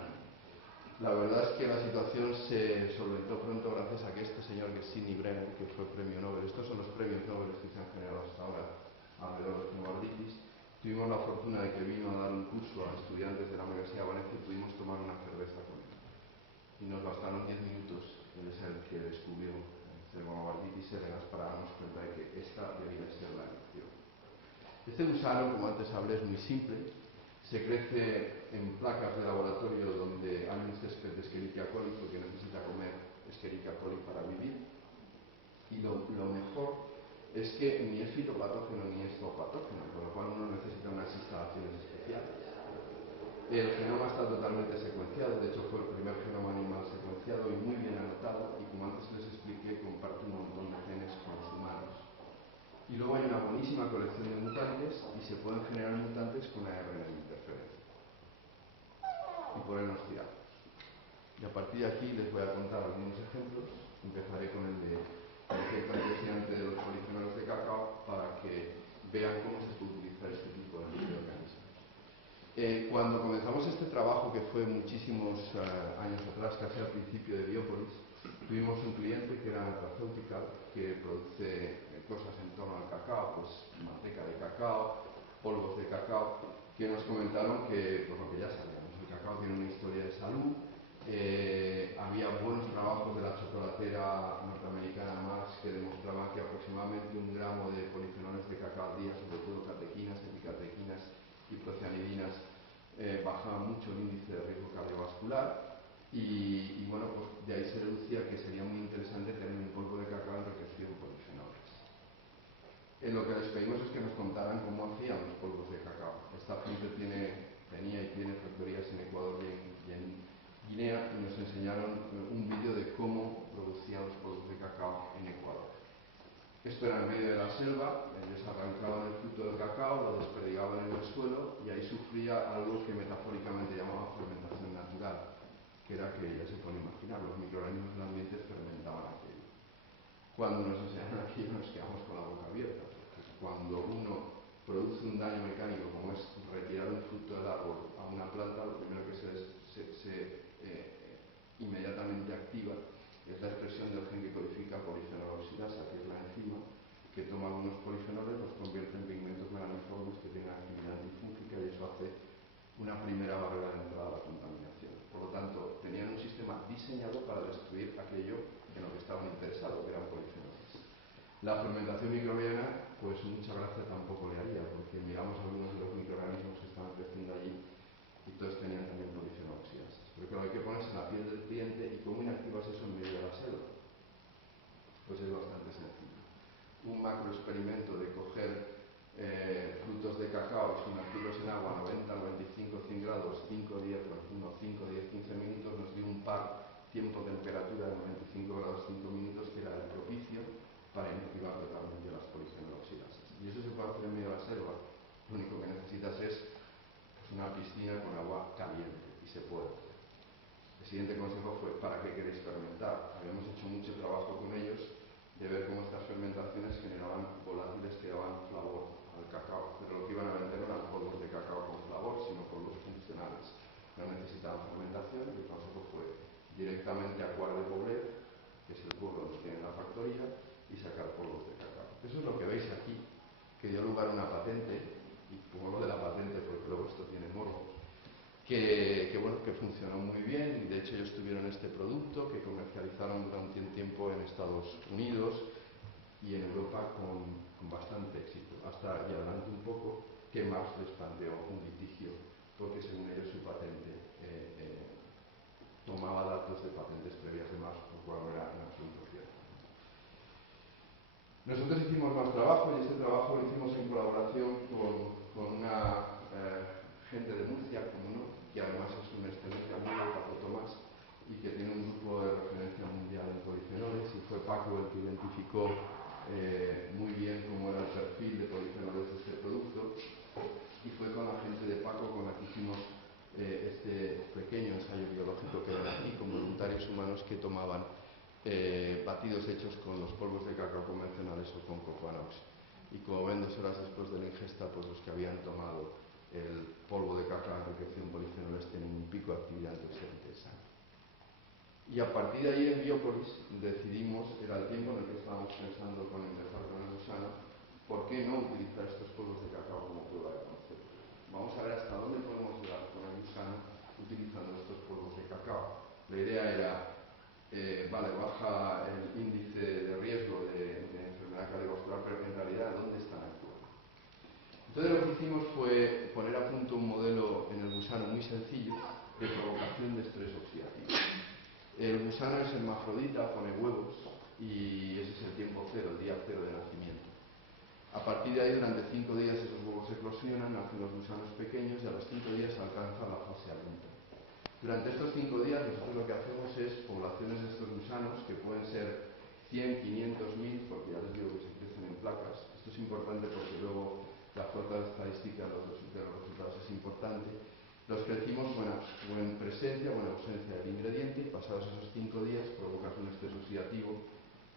La verdad es que la situación se solventó pronto gracias a que este señor, que es Sidney Brenner, que fue premio Nobel, estos son los premios Nobel que se han generado hasta ahora alrededor de Phenobarbitis. Tuvimos la fortuna de que vino a dar un curso a estudiantes de la Universidad de Valencia y pudimos tomar una cerveza con él. Y nos bastaron 10 minutos, él es el que descubrió Phenobarbitis elegans, para darnos cuenta de que esta debía ser la elección. Este gusano, como antes hablé, es muy simple. Se crece en placas de laboratorio donde hay un césped de Escherichia coli, porque necesita comer Escherichia coli para vivir. Y lo mejor es que ni es fitopatógeno ni es zoopatógeno, con lo cual uno necesita unas instalaciones especiales. El genoma está totalmente secuenciado, de hecho fue el primer genoma animal secuenciado y muy bien anotado, y como antes les expliqué, comparte un montón de genes con los humanos. Y luego hay una buenísima una RNA interferencia. Y ponernos ciatos. Y a partir de aquí les voy a contar algunos ejemplos. Empezaré con el de efecto antioxidante de los polifenoles de cacao para que vean cómo se puede utilizar este tipo de microorganismos. Cuando comenzamos este trabajo, que fue muchísimos años atrás, casi al principio de Biopolis, tuvimos un cliente que era Nutraceutical, que produce cosas en torno al cacao, pues manteca de cacao, polvos de cacao, que nos comentaron que, por lo que ya sabíamos, el cacao tiene una historia de salud. Había buenos trabajos de la chocolatera norteamericana Mars que demostraban que aproximadamente 1 gramo de polifenoles de cacao al día, sobre todo catequinas, epicatequinas y procianidinas, bajaba mucho el índice de riesgo cardiovascular y bueno, pues de ahí se deducía que sería muy interesante tener un polvo de cacao enriquecido en polifenoles. Lo que les pedimos es que nos contaran cómo hacían los polvos de cacao. Esta gente tenía y tiene factorías en Ecuador y en Guinea y nos enseñaron un vídeo de cómo producían los polvos de cacao en Ecuador. Esto era en medio de la selva, ellos arrancaban el fruto del cacao, lo desperdigaban en el suelo y ahí sufría algo que metafóricamente llamaban fermentación natural, que era que ya se pueden imaginar, los microorganismos del ambiente fermentaban aquello. Cuando nos enseñaron aquello nos quedamos con la boca abierta, porque cuando uno produce un daño mecánico como es retirar un fruto del árbol a una planta, lo primero que se inmediatamente activa es la expresión del gen que codifica polifenol oxidasa, que es la enzima que toma algunos polifenoles, los convierte en pigmentos melaniformes que tienen actividad antifúngica y eso hace una primera barrera de entrada a la contaminación. Por lo tanto, tenían un sistema diseñado para destruir aquello en lo que estaban interesados, que eran polifenoles. La fermentación microbiana, pues mucha gracia tampoco le haría, porque miramos algunos de los microorganismos que estaban creciendo allí y todos tenían también polifenol oxidasa. Pero claro, hay que ponerse en la piel del cliente y cómo inactivas eso en medio de la selva. Pues es bastante sencillo. Un macroexperimento de coger frutos de cacao y sumergirlos en agua a 90, 95, 100 grados, 5, 10, 15 minutos, nos dio un par tiempo-temperatura de 95 grados 5 minutos, que era el propicio para inactivar totalmente las polifenol oxidasas. Y eso se puede hacer en medio de la selva. Lo único que necesitas es una piscina con agua caliente y se puede hacer. El siguiente consejo fue: ¿para qué queréis fermentar? Habíamos hecho mucho trabajo con ellos de ver cómo estas fermentaciones generaban volátiles que daban flavor al cacao, pero lo que iban a vender no eran polvos de cacao con flavor, sino polvos funcionales. No necesitaban fermentación y el consejo fue directamente a Cuart de Poblet, que es el pueblo donde tienen la factoría, y sacar polvos de cacao. Eso es lo que veis aquí, que dio lugar a una patente, y pongo lo de la patente porque luego esto tiene morbo, que funcionó muy bien, y de hecho ellos tuvieron este producto que comercializaron durante un tiempo en Estados Unidos y en Europa con bastante éxito, hasta, y adelanto un poco, que Marx les planteó un litigio, porque según ellos su patente tomaba datos de patentes previas de Marx, lo cual no era en absoluto cierto. Nosotros hicimos más trabajo, y este trabajo lo hicimos en colaboración con una gente de Murcia, como no, que además es un excelente amigo, Paco Tomás, y que tiene un grupo de referencia mundial en polifenoles, y fue Paco el que identificó muy bien cómo era el perfil de polifenoles de este producto, y fue con la gente de Paco con la que hicimos este pequeño ensayo biológico que ven aquí, con voluntarios humanos que tomaban batidos hechos con los polvos de cacao convencionales o con Cocoanox. Y como ven, 2 horas después de la ingesta, pues los que habían tomado el polvo de cacao enriquecido en polifenoles tienen un pico de actividad antioxidante de sangre. Y a partir de ahí en Biopolis decidimos, era el tiempo en el que estábamos pensando con empezar con el gusano, ¿por qué no utilizar estos polvos de cacao como prueba de concepto? Vamos a ver hasta dónde podemos llegar con el gusano utilizando estos polvos de cacao. La idea era, baja el índice de riesgo de enfermedad cardiovascular, pero en realidad, ¿dónde están actuando? Entonces lo que hicimos fue poner a punto un modelo en el gusano muy sencillo de provocación de estrés oxidativo. El gusano es hermafrodita, pone huevos, y ese es el tiempo cero, el día cero de nacimiento. A partir de ahí, durante 5 días esos huevos eclosionan, nacen los gusanos pequeños y a los 5 días alcanza la fase adulta. Durante estos 5 días nosotros lo que hacemos es poblaciones de estos gusanos, que pueden ser 100, 500, 1000, porque ya les digo que se crecen en placas. Esto es importante porque luego la fuerza estadística de los resultados es importante. Los que decimos o en presencia o en ausencia del ingrediente, pasados esos 5 días provocas un estrés oxidativo.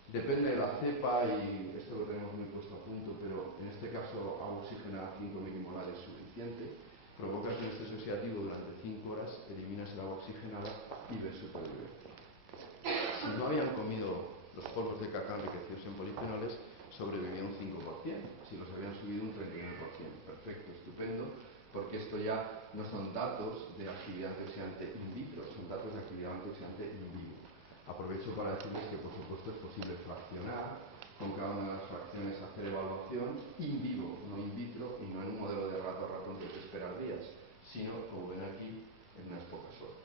Depende de la cepa, y esto lo tenemos muy puesto a punto, pero en este caso agua oxigenada 5 milimolares es suficiente. Provocas un estrés oxidativo durante 5 horas, eliminas el agua oxigenada y ves supervivencia. Si no habían comido los polvos de cacao enriquecidos en polifenoles, sobrevivía un 5%. Si los habían subido un 31%. Perfecto, estupendo, porque esto ya no son datos de actividad antioxidante in vitro, son datos de actividad antioxidante in vivo. Aprovecho para decirles que, por supuesto, es posible fraccionar, con cada una de las fracciones hacer evaluación in vivo, no in vitro, y no en un modelo de rato-ratón de esperar días, sino, como ven aquí, en unas pocas horas.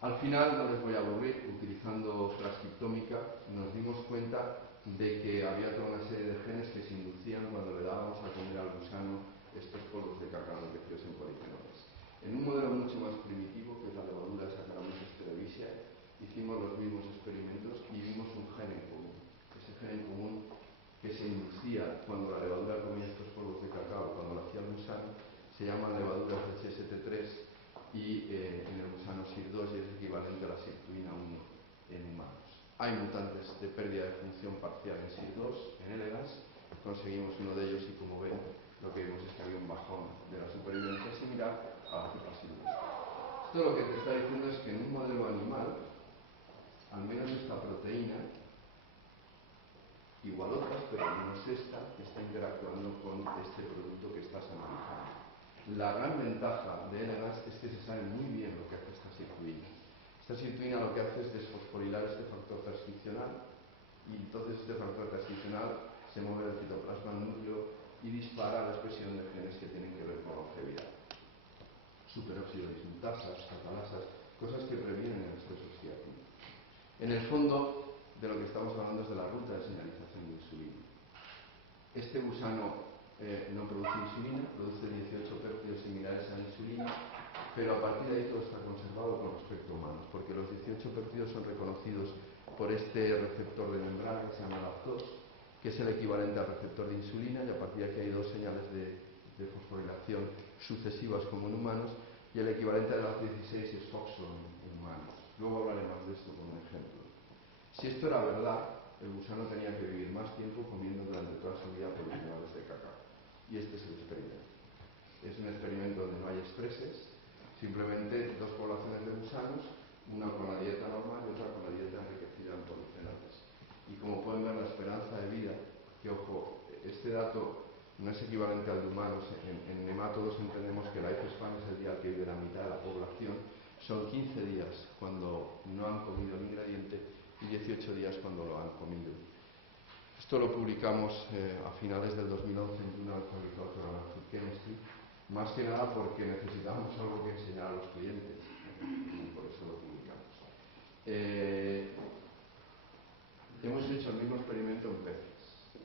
Al final, no les voy a aburrir, utilizando transcriptómica, nos dimos cuenta de que había toda una serie de genes que se inducían cuando le dábamos a comer al gusano estos polvos de cacao enriquecidos en polifenoles. En un modelo mucho más primitivo, que es la levadura Saccharomyces cerevisiae, hicimos los mismos experimentos y vimos un gen en común. Ese gen en común que se inducía cuando la levadura comía estos polvos de cacao, cuando lo hacía el gusano, se llaman levaduras HST3 y en el gusano SIR2 y es equivalente a la sirtuina 1 en humanos. Hay mutantes de pérdida de función parcial en SIR2, en elegans, conseguimos uno de ellos y, como ven, lo que vimos es que había un bajón de la supervivencia similar a la cepa SIR2. Esto lo que te está diciendo es que en un modelo animal, al menos esta proteína, igual otras, pero menos esta, está interactuando con este producto que estás analizando. La gran ventaja de elegans es que se sabe muy bien lo que hace esta sirtuina. Esta sirtuina lo que hace es desfosforilar este factor transcripcional, y entonces este factor transcripcional se mueve del citoplasma al núcleo y dispara la expresión de genes que tienen que ver con longevidad. Superóxido dismutasas, catalasas, cosas que previenen el estrés oxidativo. En el fondo, de lo que estamos hablando es de la ruta de señalización de insulina. Este gusano no produce insulina, produce 18 péptidos similares a la insulina, pero a partir de ahí todo está conservado con respecto a humanos, porque los 18 péptidos son reconocidos por este receptor de membrana que se llama LAP2, que es el equivalente al receptor de insulina, y a partir de aquí hay 2 señales de fosforilación sucesivas como en humanos, y el equivalente de las 16 es FOXO en humanos. Luego hablaré más de esto con un ejemplo. Si esto era verdad, el gusano tenía que vivir más tiempo comiendo durante toda su vida polifenoles de cacao. Y este es el experimento. Es un experimento donde no hay estreses, simplemente 2 poblaciones de gusanos, una con la dieta normal y otra con la dieta enriquecida en polifenoles. Y como pueden ver, la esperanza de vida, que ojo, este dato no es equivalente al de humanos. En nemátodos entendemos que la lifespan es el día al que vive la mitad de la población. Son 15 días cuando no han comido el ingrediente y 18 días cuando lo han comido. Esto lo publicamos a finales del 2011 en Journal of Agricultural and Food Chemistry, más que nada porque necesitábamos algo que enseñar a los clientes, y por eso lo publicamos. Hemos hecho el mismo experimento en peces,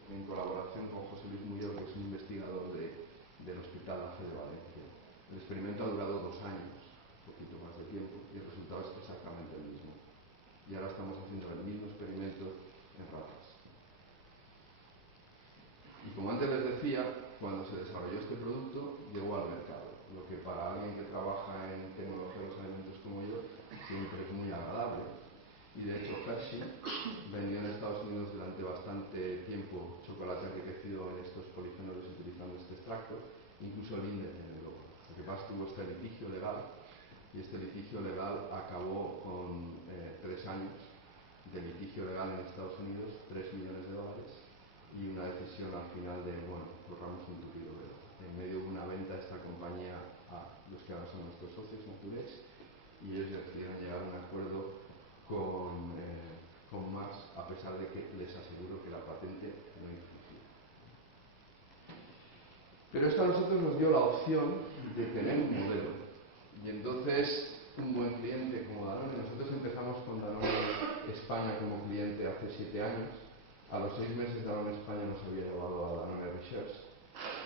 en colaboración con José Luis Muyol, que es un investigador del Hospital ACE de Valencia. El experimento ha durado 2 años, un poquito más de tiempo, y el resultado es exactamente el mismo. Y ahora estamos haciendo el mismo experimento en ratas. Y como antes les decía, cuando se desarrolló este producto, llegó al mercado, lo que para alguien que trabaja en tecnología de los alimentos como yo, siempre es muy agradable. Y de hecho Hershey vendió en Estados Unidos durante bastante tiempo chocolate enriquecido en estos polifenoles utilizando este extracto, incluso Linde en Europa. Lo que pasa es que hubo este litigio legal, y este litigio legal acabó con 3 años de litigio legal en Estados Unidos, $3 millones, y una decisión al final de, bueno, corramos un tupido velo. En medio de una venta de esta compañía a los que ahora son nuestros socios, Naturex, y ellos decidieron llegar a un acuerdo con Mars, a pesar de que les aseguro que la patente no infringía. Pero esto a nosotros nos dio la opción de tener un modelo. Y entonces, un buen cliente como Danone, nosotros empezamos con Danone España como cliente hace 7 años. A los 6 meses Danone España nos había llevado a Danone Research.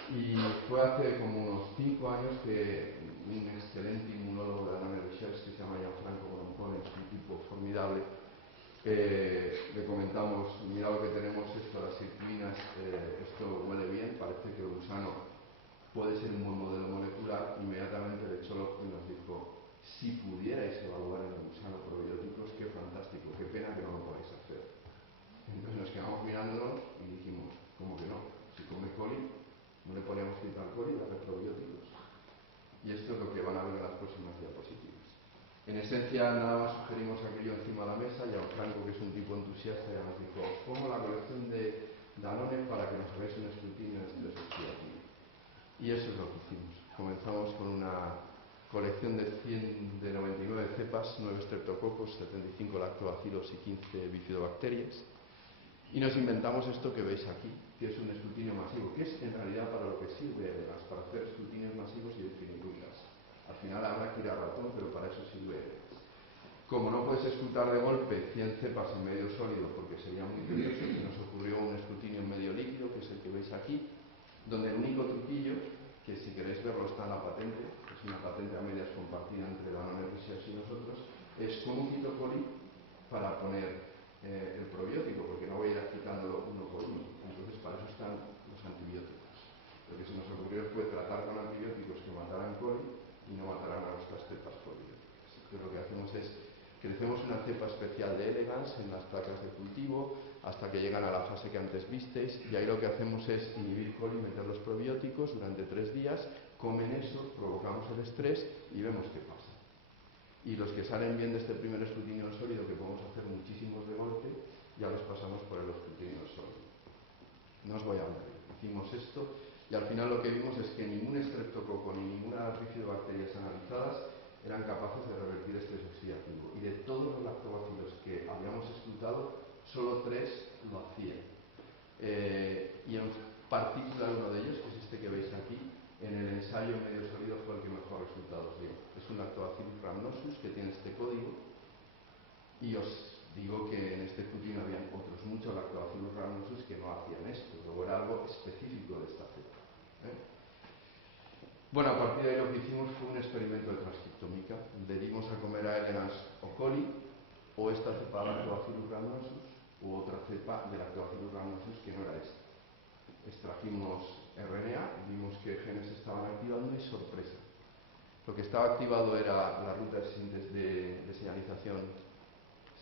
Y fue hace como unos 5 años que un excelente inmunólogo de Danone Research, que se llama Gianfranco Broncone, es un tipo formidable, Le comentamos, mira lo que tenemos, esto, las sirtuinas, esto huele bien, parece que el gusano puede ser un buen modelo molecular. Inmediatamente el ecólogo nos dijo, si pudierais evaluar en el gusano probióticos, qué fantástico, qué pena que no lo podáis hacer. Entonces nos quedamos mirándonos y dijimos, ¿cómo que no? Si come coli, no le poníamos citralcoli y darle probióticos. Y esto es lo que van a ver en las próximas diapositivas. En esencia, nada más sugerimos aquello encima de la mesa, y a Franco, que es un tipo entusiasta, ya nos dijo, os pongo la colección de Danone para que nos hagáis un escrutinio de estrés oxidativo. Y eso es lo que hicimos. Comenzamos con una colección de 99 cepas, 9 streptococos, 75 lactobacilos y 15 bifidobacterias. Y nos inventamos esto que veis aquí, que es un escrutinio masivo, que es en realidad para lo que sirve ELEGAS, para hacer escrutinios masivos y definir rutas. Al final habrá que ir a ratón, pero para eso sirve ELEGAS. Como no puedes escrutar de golpe 100 cepas en medio sólido, porque sería muy tedioso, se nos ocurrió un escrutinio en medio líquido, que es el que veis aquí, donde el único truquillo, que si queréis verlo está en la patente, es una patente a medias compartida entre Danone Research y nosotros, es con un citocoli para poner el probiótico, porque no voy a ir quitándolo uno por uno. Entonces, para eso están los antibióticos. Lo que se nos ocurrió fue tratar con antibióticos que mataran coli y no mataran a nuestras cepas probióticas. Entonces, lo que hacemos es crecemos una cepa especial de ELEGANS en las placas de cultivo hasta que llegan a la fase que antes visteis, y ahí lo que hacemos es inhibir coli, meter los probióticos durante 3 días, comen eso, provocamos el estrés y vemos qué pasa. Y los que salen bien de este primer escrutinio sólido, que podemos hacer muchísimos de golpe, ya los pasamos por el escrutinio sólido. No os voy a hablar. Hicimos esto y al final lo que vimos es que ningún estreptococo ni ninguna de las bifidobacterias analizadas eran capaces de revertir estrés oxidativo. Y de todos los lactobacilos que habíamos escrutado, solo 3 lo hacían. Y en particular uno de ellos, que es este que veis aquí, en el ensayo medio sólido fue el que mejor resultados dio. Es un Lactobacillus rhamnosus que tiene este código, y os digo que en este escrutinio había otros muchos Lactobacillus rhamnosus que no hacían esto, luego era algo específico de esta cepa. Bueno, a partir de ahí lo que hicimos fue un experimento de transcriptómica. Le dimos a comer a ELEGANS o coli, o esta cepa de Lactobacillus rhamnosus, u otra cepa de Lactobacillus rhamnosus que no era esta. Extrajimos RNA, vimos que genes estaban activando y sorpresa. Lo que estaba activado era la ruta de señalización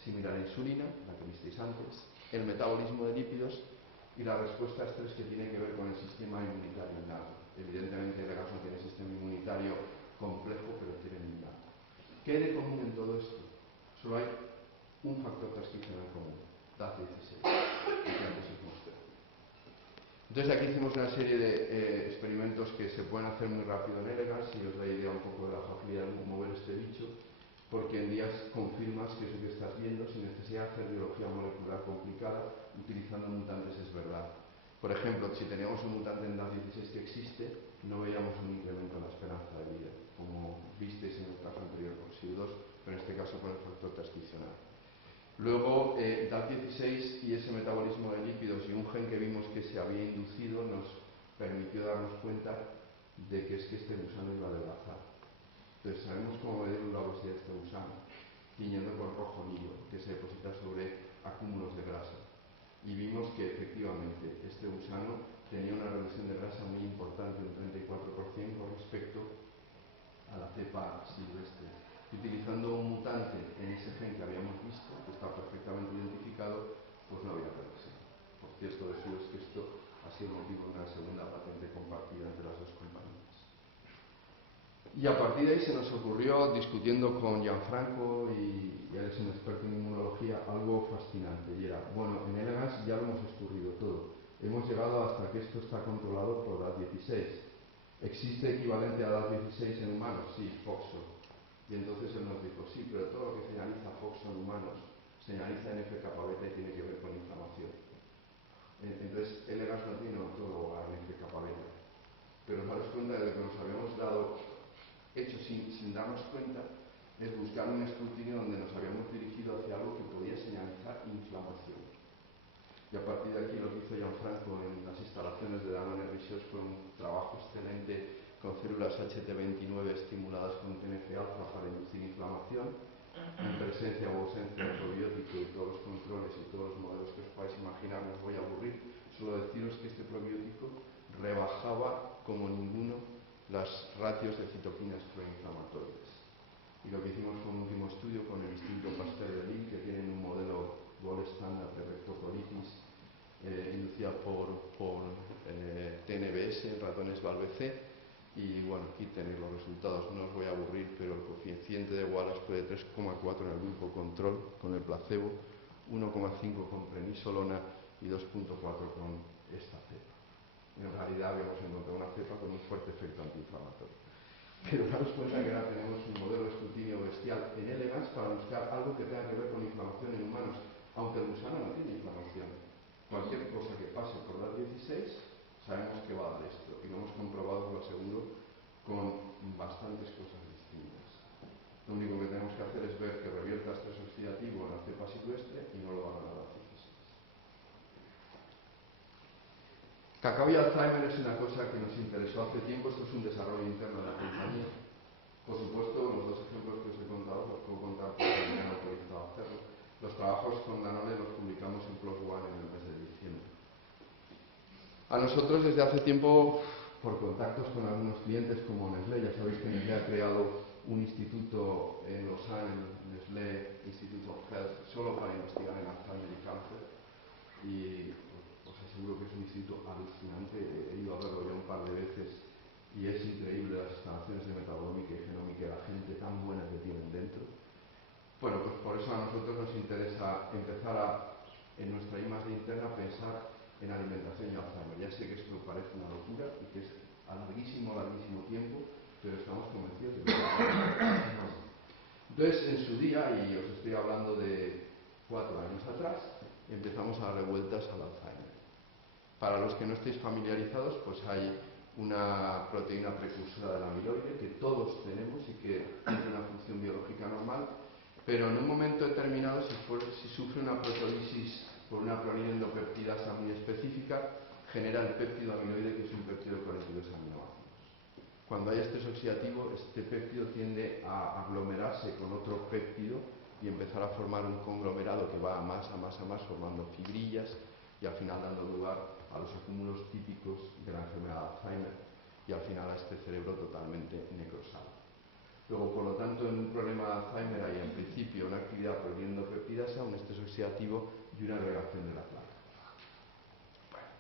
similar a insulina, la que visteis antes, el metabolismo de lípidos y la respuesta a estrés que tiene que ver con el sistema inmunitario innato. Evidentemente, ELEGAS no tiene sistema inmunitario complejo, pero tiene innato. ¿Qué hay de común en todo esto? Solo hay un factor transcripcional común, DAF16, que antes os mostré. Entonces aquí hicimos una serie de experimentos que se pueden hacer muy rápido en ELEGAS, y os da idea un poco de la facilidad de mover este bicho, porque en días confirmas que eso que estás viendo, sin necesidad de hacer biología molecular complicada, utilizando mutantes es verdad. Por ejemplo, si teníamos un mutante en DAF16 que existe, no veíamos un incremento en la esperanza de vida, como visteis en el caso anterior con SIU2, pero en este caso con el factor transcripcional. Luego, DAF16 y ese metabolismo de lípidos y un gen que vimos que se había inducido nos permitió darnos cuenta de que es que este gusano iba a adelgazar. Entonces, sabemos cómo medir la obesidad de este gusano, tiñendo con rojo nido, que se deposita sobre acúmulos de grasa. Y vimos que efectivamente este gusano tenía una reducción de grasa muy importante, un 34% con respecto a la cepa silvestre. Utilizando un mutante en ese gen que habíamos visto, que está perfectamente identificado, pues no había reversión. Por cierto, deciros que esto ha sido motivo de una segunda patente compartida entre las dos compañías. Y a partir de ahí se nos ocurrió, discutiendo con Gianfranco, y él es un experto en inmunología, algo fascinante. Y era, bueno, en ELEGAS ya lo hemos escurrido todo. Hemos llegado hasta que esto está controlado por DAF16. ¿Existe equivalente a DAF16 en humanos? Sí, FOXO. Y entonces él nos dijo, sí, pero todo lo que señaliza FOXO en humanos señaliza NF-kappa-beta y tiene que ver con inflamación. Entonces, ELEGAS no tiene autólogo a NF-kappa-beta. Pero daros cuenta de lo que nos habíamos hecho sin darnos cuenta, es buscar un escrutinio donde nos habíamos dirigido hacia algo que podía señalizar inflamación. Y a partir de aquí lo que hizo Gianfranco en las instalaciones de Danone Research fue un trabajo excelente con células HT29 estimuladas con TNF-alfa para inducir inflamación, en presencia o ausencia de probiótico y todos los como ninguno las ratios de citoquinas proinflamatorias. Y lo que hicimos fue un último estudio con el Instituto Pasteur de Lille, que tienen un modelo gold standard de rectocolitis inducida por TNBS, ratones Valve C. Y bueno, aquí tenéis los resultados, no os voy a aburrir, pero el coeficiente de Wallace fue de 3,4 en el grupo control con el placebo, 1,5 con prednisolona y 2,4 con esta cepa. En realidad habíamos encontrado una cepa con un fuerte efecto antiinflamatorio. Pero daros cuenta que ahora tenemos un modelo de escrutinio bestial en elegans para buscar algo que tenga que ver con inflamación en humanos, aunque el gusano no tiene inflamación. Cualquier cosa que pase por la 16 sabemos que va a dar esto, y lo hemos comprobado, os lo aseguro, con bastantes cosas distintas. Lo único que tenemos que hacer es ver que revierta estrés oxidativo en la cepa silvestre y no lo haga nada artificial. Cacao y Alzheimer es una cosa que nos interesó hace tiempo, esto es un desarrollo interno de la compañía. Por supuesto, los dos ejemplos que os he contado los puedo contar porque me han autorizado a hacerlo. Los trabajos con Danone los publicamos en PLOS ONE en el mes de diciembre. A nosotros desde hace tiempo, por contactos con algunos clientes como Nestlé, ya sabéis que Nestlé ha creado un instituto en Lausanne, el Nestlé Institute of Health, solo para investigar en Alzheimer y cáncer. Y os aseguro que es un instituto alucinante, he ido a verlo ya un par de veces y es increíble las instalaciones de metabolomica y genómica y la gente tan buena que tienen dentro. Bueno, pues por eso a nosotros nos interesa empezar en nuestra I+D interna, pensar en alimentación y Alzheimer. Ya sé que esto parece una locura y que es a larguísimo tiempo, pero estamos convencidos de que entonces, en su día, y os estoy hablando de 4 años atrás, empezamos a darle vueltas al Alzheimer. Para los que no estéis familiarizados, pues hay una proteína precursora del amiloide que todos tenemos y que tiene una función biológica normal, pero en un momento determinado, si sufre una proteólisis por una prolinendopeptidasa muy específica, genera el péptido amiloide, que es un péptido de 42 aminoácidos. Cuando hay estrés oxidativo, este péptido tiende a aglomerarse con otro péptido y empezar a formar un conglomerado que va a más, formando fibrillas y al final dando lugar a los acúmulos típicos de la enfermedad de Alzheimer y al final a este cerebro totalmente necrosado. Luego, por lo tanto, en un problema de Alzheimer hay en principio una actividad prolinendopeptidasa, un estrés oxidativo y una agregación de la placa. Bueno,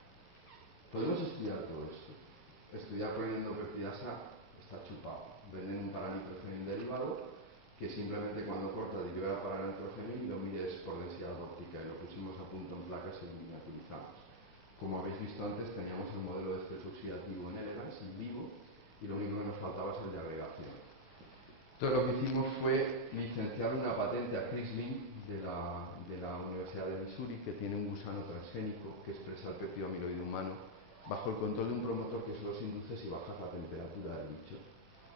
podemos estudiar todo esto. Estudiar prolinendopeptidasa está chupado. Venden un paranitrofenil derivado que simplemente cuando corta de llevar a paranitrofenil lo mides por densidad óptica y lo pusimos a punto en placas y lo miniaturizamos. Como habéis visto antes, teníamos el modelo de estrés oxidativo en elegans, in vivo, y lo único que nos faltaba es el de agregación. Entonces lo que hicimos fue licenciar una patente a Chris Link de la Universidad de Missouri, que tiene un gusano transgénico que expresa el péptido amiloide humano bajo el control de un promotor que solo se induce si bajas la temperatura del bicho.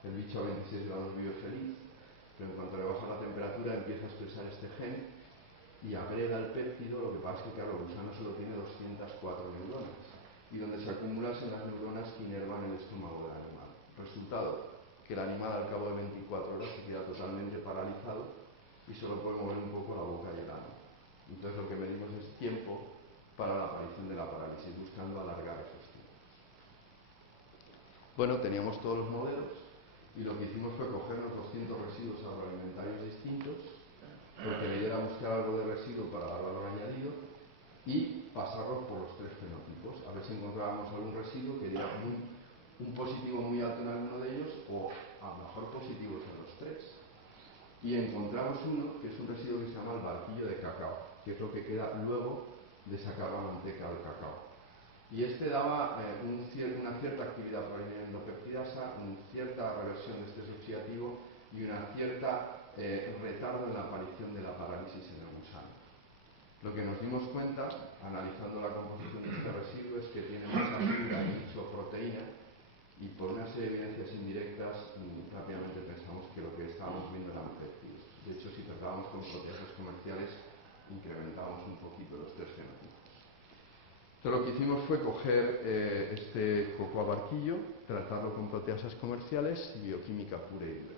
El bicho a 26 grados vive feliz, pero en cuanto le bajas la temperatura empieza a expresar este gen y agrega el péptido. Lo que pasa es que claro, el gusano solo tiene 204 neuronas y donde se acumulan en las neuronas que inervan el estómago del animal. Resultado, que el animal al cabo de 24 horas se queda totalmente paralizado y solo puede mover un poco la boca y el ano. Entonces lo que medimos es tiempo para la aparición de la parálisis, buscando alargar esos tiempos. Bueno, teníamos todos los modelos y lo que hicimos fue coger los 200 residuos agroalimentarios distintos, porque la idea era buscar algo de residuo para dar valor añadido y pasarlos por los 3 fenotipos, a ver si encontrábamos algún residuo que diera un positivo muy alto en alguno de ellos o a lo mejor positivos en los 3. Y encontramos uno que es un residuo que se llama el barquillo de cacao, que es lo que queda luego de sacar la manteca del cacao. Y este daba una cierta actividad prolinendopeptidasa, una cierta reversión de estrés oxidativo y una cierta retardo en la aparición de la parálisis en el gusano. Lo que nos dimos cuenta, analizando la composición de este residuo, es que tiene mucha fibra y mucha proteína, y por una serie de evidencias indirectas rápidamente pensamos que lo que estábamos viendo eran péptidos. De hecho, si tratábamos con proteasas comerciales, incrementábamos un poquito los 3 fenotipos. Entonces lo que hicimos fue coger este cocoa barquillo, tratarlo con proteasas comerciales y bioquímica pura y dura.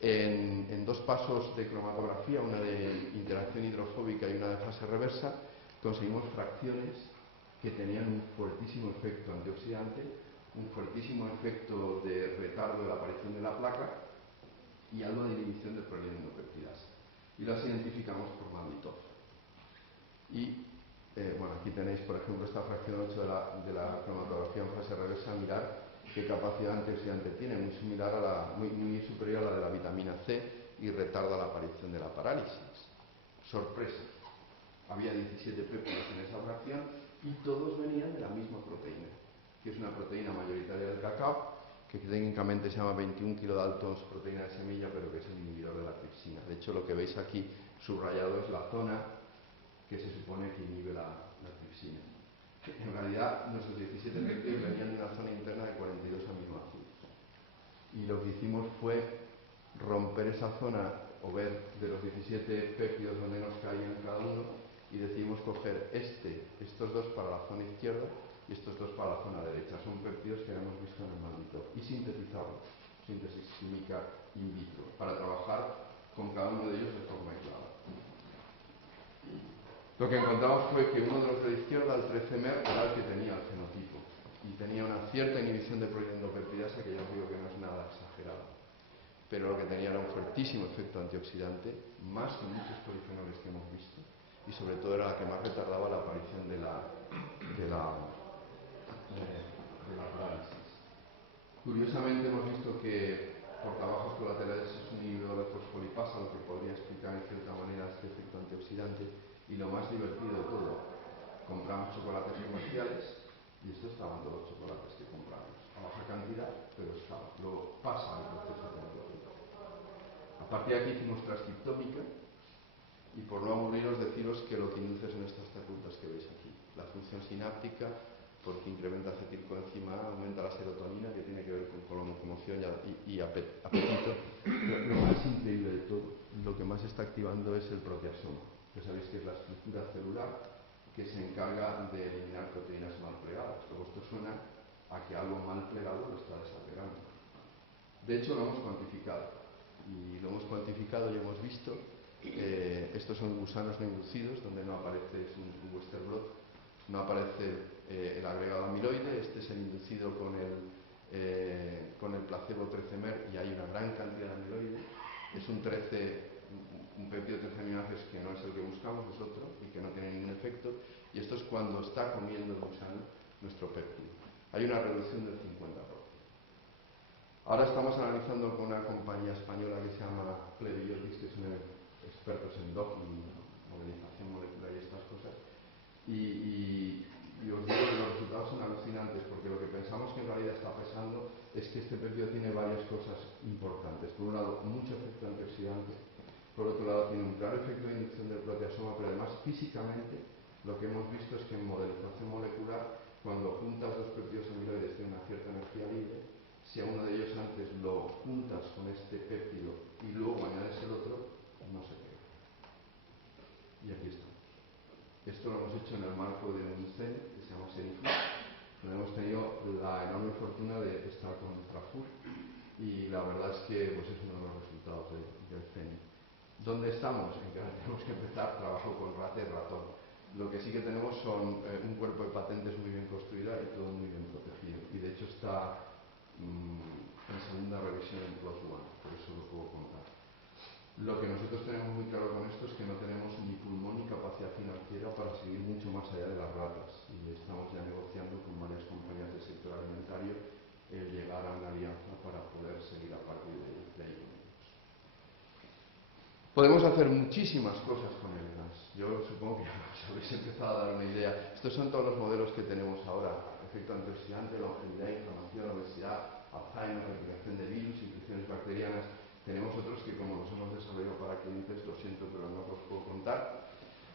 En 2 pasos de cromatografía, una de interacción hidrofóbica y una de fase reversa, conseguimos fracciones que tenían un fuertísimo efecto antioxidante un fuertísimo efecto de retardo de la aparición de la placa y algo de inhibición del prolinendopeptidasa. Y las identificamos por malditosa. Y bueno, aquí tenéis, por ejemplo, esta fracción 8 de la cromatografía en fase reversa. Mirar qué capacidad antioxidante tiene, muy similar a muy superior a la de la vitamina C, y retarda la aparición de la parálisis. Sorpresa, había 17 péptidos en esa fracción y todos venían de la misma proteína, que es una proteína mayoritaria del cacao, que técnicamente se llama 21 kilodaltons proteína de semilla, pero que es el inhibidor de la tripsina. De hecho, lo que veis aquí subrayado es la zona que se supone que inhibe la tripsina. En realidad, nuestros 17 péptidos venían de una zona interna de 42 aminoácidos. Y lo que hicimos fue romper esa zona, o ver de los 17 péptidos donde nos caían cada uno, y decidimos coger estos dos para la zona izquierda y estos dos para la zona derecha. Son péptidos que habíamos visto en el maldito, y sintetizarlos, síntesis química in vitro, para trabajar con cada uno de ellos de forma aislada. Lo que encontramos fue que uno de los de la izquierda, el 13-mer, era el que tenía el fenotipo y tenía una cierta inhibición de prolinendopeptidasa, que ya os digo que no es nada exagerado, pero lo que tenía era un fuertísimo efecto antioxidante, más que muchos polifenoles que hemos visto, y sobre todo era la que más retardaba la aparición de la parálisis. Curiosamente hemos visto que por trabajos colaterales es un inhibidor de fosfolipasa, lo que podría explicar en cierta manera este efecto antioxidante. Y lo más divertido de todo, compramos chocolates comerciales y estos estaban todos los chocolates que compramos, a baja cantidad, pero estaban. Luego pasa el proceso tecnológico. A partir de aquí hicimos transcriptómica, y por no aburriros deciros que lo que induce son estas facultas que veis aquí. La función sináptica, porque incrementa acetilcoenzima A, aumenta la serotonina, que tiene que ver con la locomoción y apetito. Lo más increíble de todo, lo que más está activando es el proteasoma, que sabéis que es la estructura celular que se encarga de eliminar proteínas mal plegadas. Luego esto suena a que algo mal plegado lo está desapegando. De hecho, lo hemos cuantificado. Y lo hemos cuantificado y hemos visto, estos son gusanos no inducidos, donde no aparece, es un Western blot, no aparece el agregado amiloide. Este es el inducido con el placebo 13-mer, y hay una gran cantidad de amiloide. Es un péptido 13 aminoácidos que no es el que buscamos, es otro, y que no tiene ningún efecto. Y esto es cuando está comiendo el gusano nuestro péptido. Hay una reducción del 50%. Ahora estamos analizando con una compañía española que se llama Plebiotics, que son expertos en DOC y modelización molecular y estas cosas. Y os digo que los resultados son alucinantes, porque lo que pensamos que en realidad está pasando es que este péptido tiene varias cosas importantes. Por un lado, mucho efecto antioxidante. Por otro lado, tiene un claro efecto de inducción del proteasoma, pero además físicamente lo que hemos visto es que en modelización molecular, cuando juntas dos péptidos amiloides tiene una cierta energía libre. Si a uno de ellos antes lo juntas con este péptido y luego añades el otro, no se pega. Y aquí estamos. Esto lo hemos hecho en el marco de un CEN que se llama CENIFUR, donde hemos tenido la enorme fortuna de estar con Trafur, y la verdad es que pues, es uno de los resultados del CEN. ¿Dónde estamos? En que ahora tenemos que empezar trabajo con rata y ratón. Lo que sí que tenemos son un cuerpo de patentes muy bien construido y todo muy bien protegido. Y de hecho está en segunda revisión en PLOS ONE, por eso lo puedo contar. Lo que nosotros tenemos muy claro con esto es que no tenemos ni pulmón ni capacidad financiera para seguir mucho más allá de las ratas. Y estamos ya negociando con varias compañías del sector alimentario el llegar a una alianza para poder seguir a partir de ahí. Podemos hacer muchísimas cosas con el gas. Yo supongo que os habéis empezado a dar una idea. Estos son todos los modelos que tenemos ahora. Efecto antioxidante, longevidad, inflamación, obesidad, Alzheimer, replicación de virus, infecciones bacterianas. Tenemos otros que, como los hemos desarrollado para clientes, lo siento, pero no os puedo contar.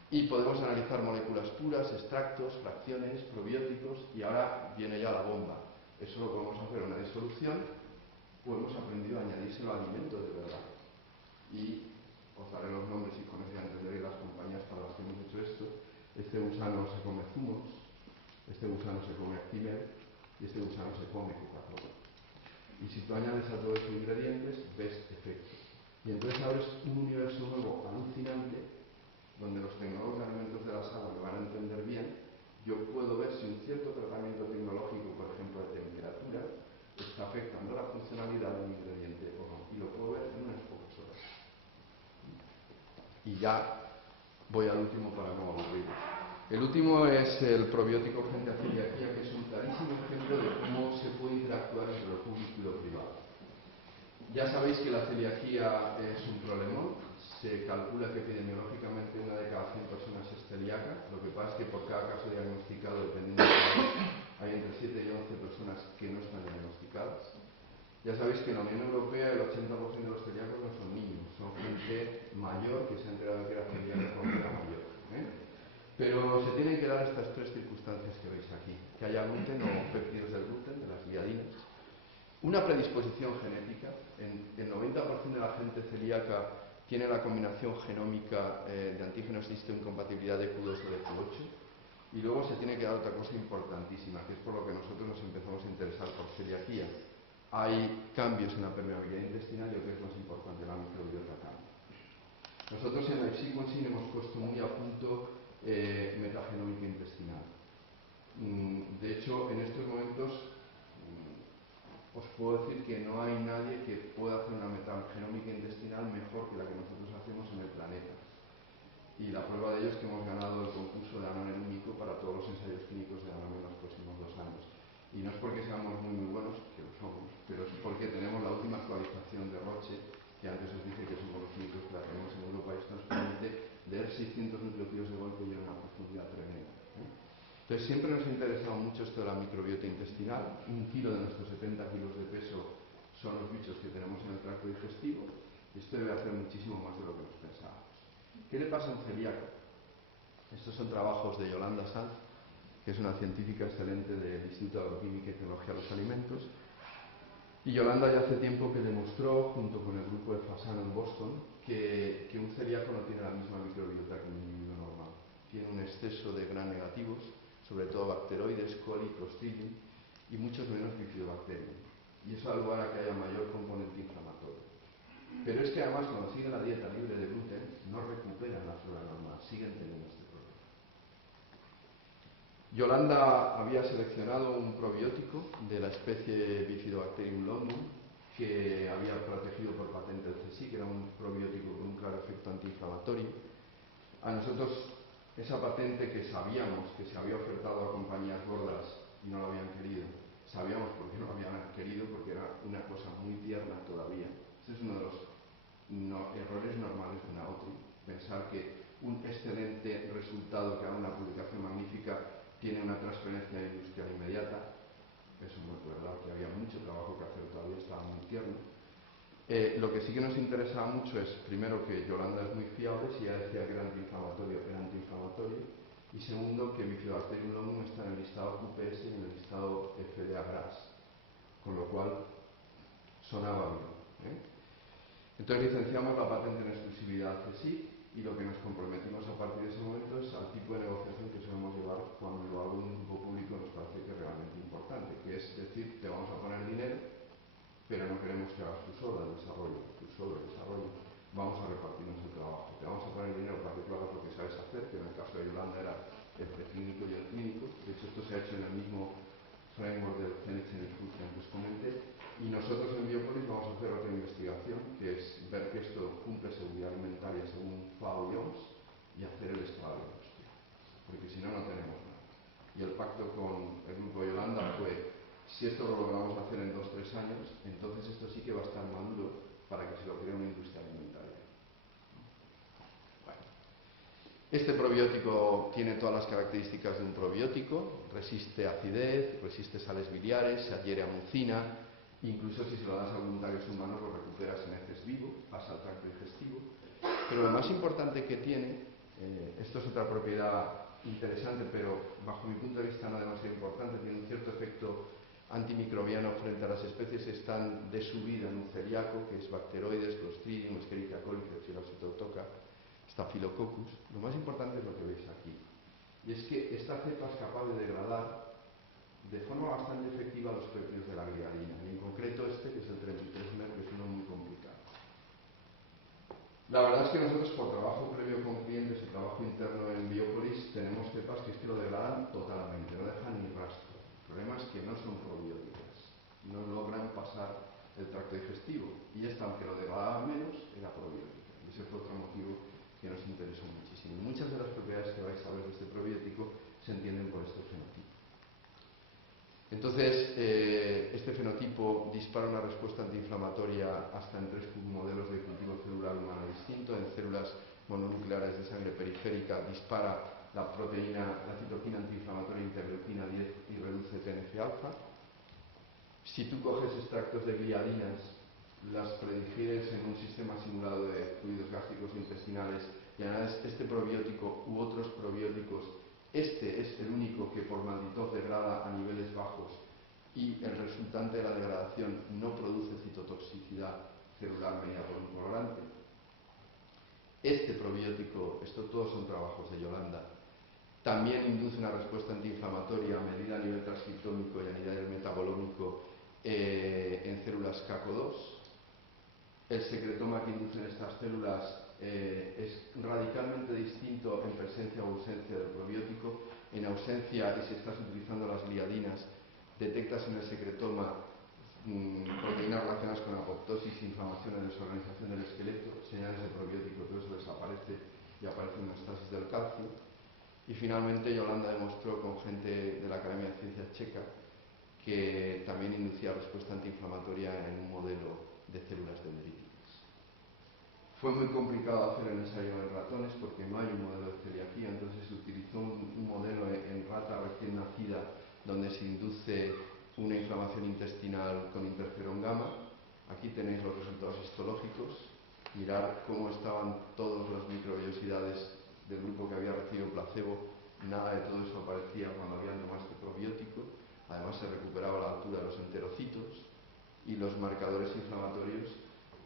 Y podemos analizar moléculas puras, extractos, fracciones, probióticos, y ahora viene ya la bomba. Eso lo podemos hacer en una disolución, o hemos aprendido a añadírselo a alimentos de verdad. Y os daré los nombres y con eso ya entenderéis las compañías para las que hemos hecho esto. Este gusano se come zumos, este gusano se come actimel y este gusano se come Coca-Cola. Y si tú añades a todos esos ingredientes, ves efectos. Y entonces abres un universo nuevo alucinante, donde los tecnólogos de alimentos de la sala me van a entender bien, y Yo puedo ver si un cierto tratamiento tecnológico, por ejemplo, de temperatura, está afectando la funcionalidad de un ingrediente o no. Y lo puedo ver en unas pocas horas. Y ya voy al último para no aburriros. El último es el probiótico frente a celiaquía, que es un clarísimo ejemplo de cómo se puede interactuar entre lo público y lo privado. Ya sabéis que la celiaquía es un problemón. Se calcula que epidemiológicamente 1 de cada 100 personas es celíaca. Lo que pasa es que por cada caso diagnosticado, dependiendo del país, hay entre 7 y 11 personas que no están diagnosticadas. Ya sabéis que en la Unión Europea el 80% de los celíacos no son niños, son gente mayor que se ha enterado que era celíaca cuando era mayor. Pero se tienen que dar estas tres circunstancias que veis aquí: que haya gluten o péptidos del gluten, de las gliadinas, una predisposición genética. El 90% de la gente celíaca tiene la combinación genómica de antígenos de histoincompatibilidad de Q2 o de Q8. Y luego se tiene que dar otra cosa importantísima, que es por lo que nosotros nos empezamos a interesar por celiaquía. Hay cambios en la permeabilidad intestinal y lo que es más importante, la microbiota cambia. Nosotros en la Sequencing hemos puesto muy a punto metagenómica intestinal. De hecho, en estos momentos os puedo decir que no hay nadie que pueda hacer una metagenómica intestinal mejor que la que nosotros hacemos en el planeta. Y la prueba de ello es que hemos ganado el concurso de Danone único para todos los ensayos clínicos de Danone en los próximos 2 años. Y no es porque seamos muy buenos, que lo somos, pero es porque tenemos la última actualización de Roche, que antes os dije que somos los únicos que la tenemos en Europa, y esto nos permite leer 600 nucleótidos de golpe y en una profundidad tremenda. Entonces siempre nos ha interesado mucho esto de la microbiota intestinal. 1 kilo de nuestros 70 kilos de peso son los bichos que tenemos en el tracto digestivo, y esto debe hacer muchísimo más de lo que nos pensábamos. ¿Qué le pasa a un celíaco? Estos son trabajos de Yolanda Sanz, que es una científica excelente del Instituto de Agroquímica y Tecnología de los Alimentos. Y Yolanda ya hace tiempo que demostró, junto con el grupo de Fasano en Boston, que un celíaco no tiene la misma microbiota que un individuo normal. Tiene un exceso de gram negativos, sobre todo bacteroides, coli, clostridium, y muchos menos bifidobacterium. Y eso da lugar a que haya mayor componente inflamatorio. Pero es que además, cuando siguen la dieta libre de gluten, no recuperan la flora normal, siguen teniendo este problema. Yolanda había seleccionado un probiótico de la especie Bifidobacterium longum, que había protegido por patente el CSI, que era un probiótico con un claro efecto antiinflamatorio. A nosotros esa patente, que sabíamos que se había ofertado a compañías gordas y no lo habían querido, sabíamos por qué no lo habían querido, porque era una cosa muy tierna todavía. Este es uno de los errores normales de una OTRI, pensar que un excelente resultado que haga una publicación magnífica tiene una transferencia industrial inmediata. Eso no es verdad, que había mucho trabajo que hacer todavía, estaba muy tierno. Lo que sí que nos interesaba mucho es, primero, que Yolanda es muy fiable, si ya decía que era antiinflamatorio, y segundo, que Bifidobacterium longum está en el listado QPS y en el listado FDA-GRAS, con lo cual sonaba bien. Entonces licenciamos la patente en exclusividad CSIC, y lo que nos comprometimos a partir de ese momento es al tipo de negociación que solemos llevar cuando lo hago en un grupo público. Nos parece que es realmente importante, que es decir, te vamos a poner dinero, pero no queremos que hagas tú solo el desarrollo, vamos a repartirnos el trabajo. Te vamos a poner dinero para que tú hagas lo que sabes hacer, que en el caso de Yolanda era el preclínico y el clínico. De hecho, esto se ha hecho en el mismo framework del CNCN Food que antes comenté. Y nosotros en Biopolis vamos a hacer otra investigación, que es ver que esto cumple seguridad alimentaria según FAO y OMS, y hacer el estado de la industria. Porque si no, no tenemos nada. Y el pacto con el grupo de Yolanda fue: si esto lo logramos hacer en 2 o 3 años, entonces esto sí que va a estar maduro para que se lo cree una industria alimentaria. Bueno. Este probiótico tiene todas las características de un probiótico: resiste acidez, resiste sales biliares, se adhiere a mucina, incluso si se lo das a voluntarios humanos lo recuperas en heces vivo, pasa al tracto digestivo. Pero lo más importante que tiene, esto es otra propiedad interesante, pero bajo mi punto de vista no demasiado importante, tiene un cierto efecto antimicrobiano frente a las especies que están de subida en un celíaco, que es Bacteroides, Clostridium, Escherichia coli, Pseudomonas pseudotoca, Staphylococcus. Lo más importante es lo que veis aquí, y es que esta cepa es capaz de degradar de forma bastante efectiva los péptidos de la gliadina, y en concreto este, que es el 33-mer, que es uno muy complicado. La verdad es que nosotros, por trabajo previo con clientes y trabajo interno en Biopolis, tenemos que sepas que es que lo degradan totalmente, no dejan ni rastro. El problema es que no son probióticas, no logran pasar el tracto digestivo, y esta, aunque lo degradaba menos, era probiótica. Y ese fue otro motivo que nos interesó muchísimo. Y muchas de las propiedades que vais a ver de este probiótico se entienden por este fenotipo. Entonces, este fenotipo dispara una respuesta antiinflamatoria hasta en 3 modelos de cultivo celular humano distinto. En células mononucleares de sangre periférica dispara la citoquina antiinflamatoria interleuquina 10 y reduce TNF-alfa. Si tú coges extractos de gliadinas, las predigieres en un sistema simulado de fluidos gástricos e intestinales y añades este probiótico u otros probióticos, este es el único que por malditoz degrada a niveles bajos y el resultante de la degradación no produce citotoxicidad celular medida por un colorante. Este probiótico, esto todos son trabajos de Yolanda, también induce una respuesta antiinflamatoria medida a nivel transcriptómico y a nivel metabolómico en células CACO2. El secretoma que inducen estas células es radicalmente distinto en presencia o ausencia del probiótico. En ausencia, y si estás utilizando las gliadinas, detectas en el secretoma proteínas relacionadas con apoptosis, inflamación y desorganización del esqueleto, señales de probiótico, todo eso desaparece y aparece una estasis del calcio. Y finalmente Yolanda demostró con gente de la Academia de Ciencias Checa que también inducía respuesta antiinflamatoria en un modelo de células dendríticas. Fue muy complicado hacer el ensayo en ratones porque no hay un modelo de celiaquía, entonces se utilizó un modelo en rata recién nacida donde se induce una inflamación intestinal con interferón gamma. Aquí tenéis los resultados histológicos. Mirad cómo estaban todas las microbiosidades del grupo que había recibido placebo. Nada de todo eso aparecía cuando habían tomado este probiótico. Además se recuperaba la altura de los enterocitos y los marcadores inflamatorios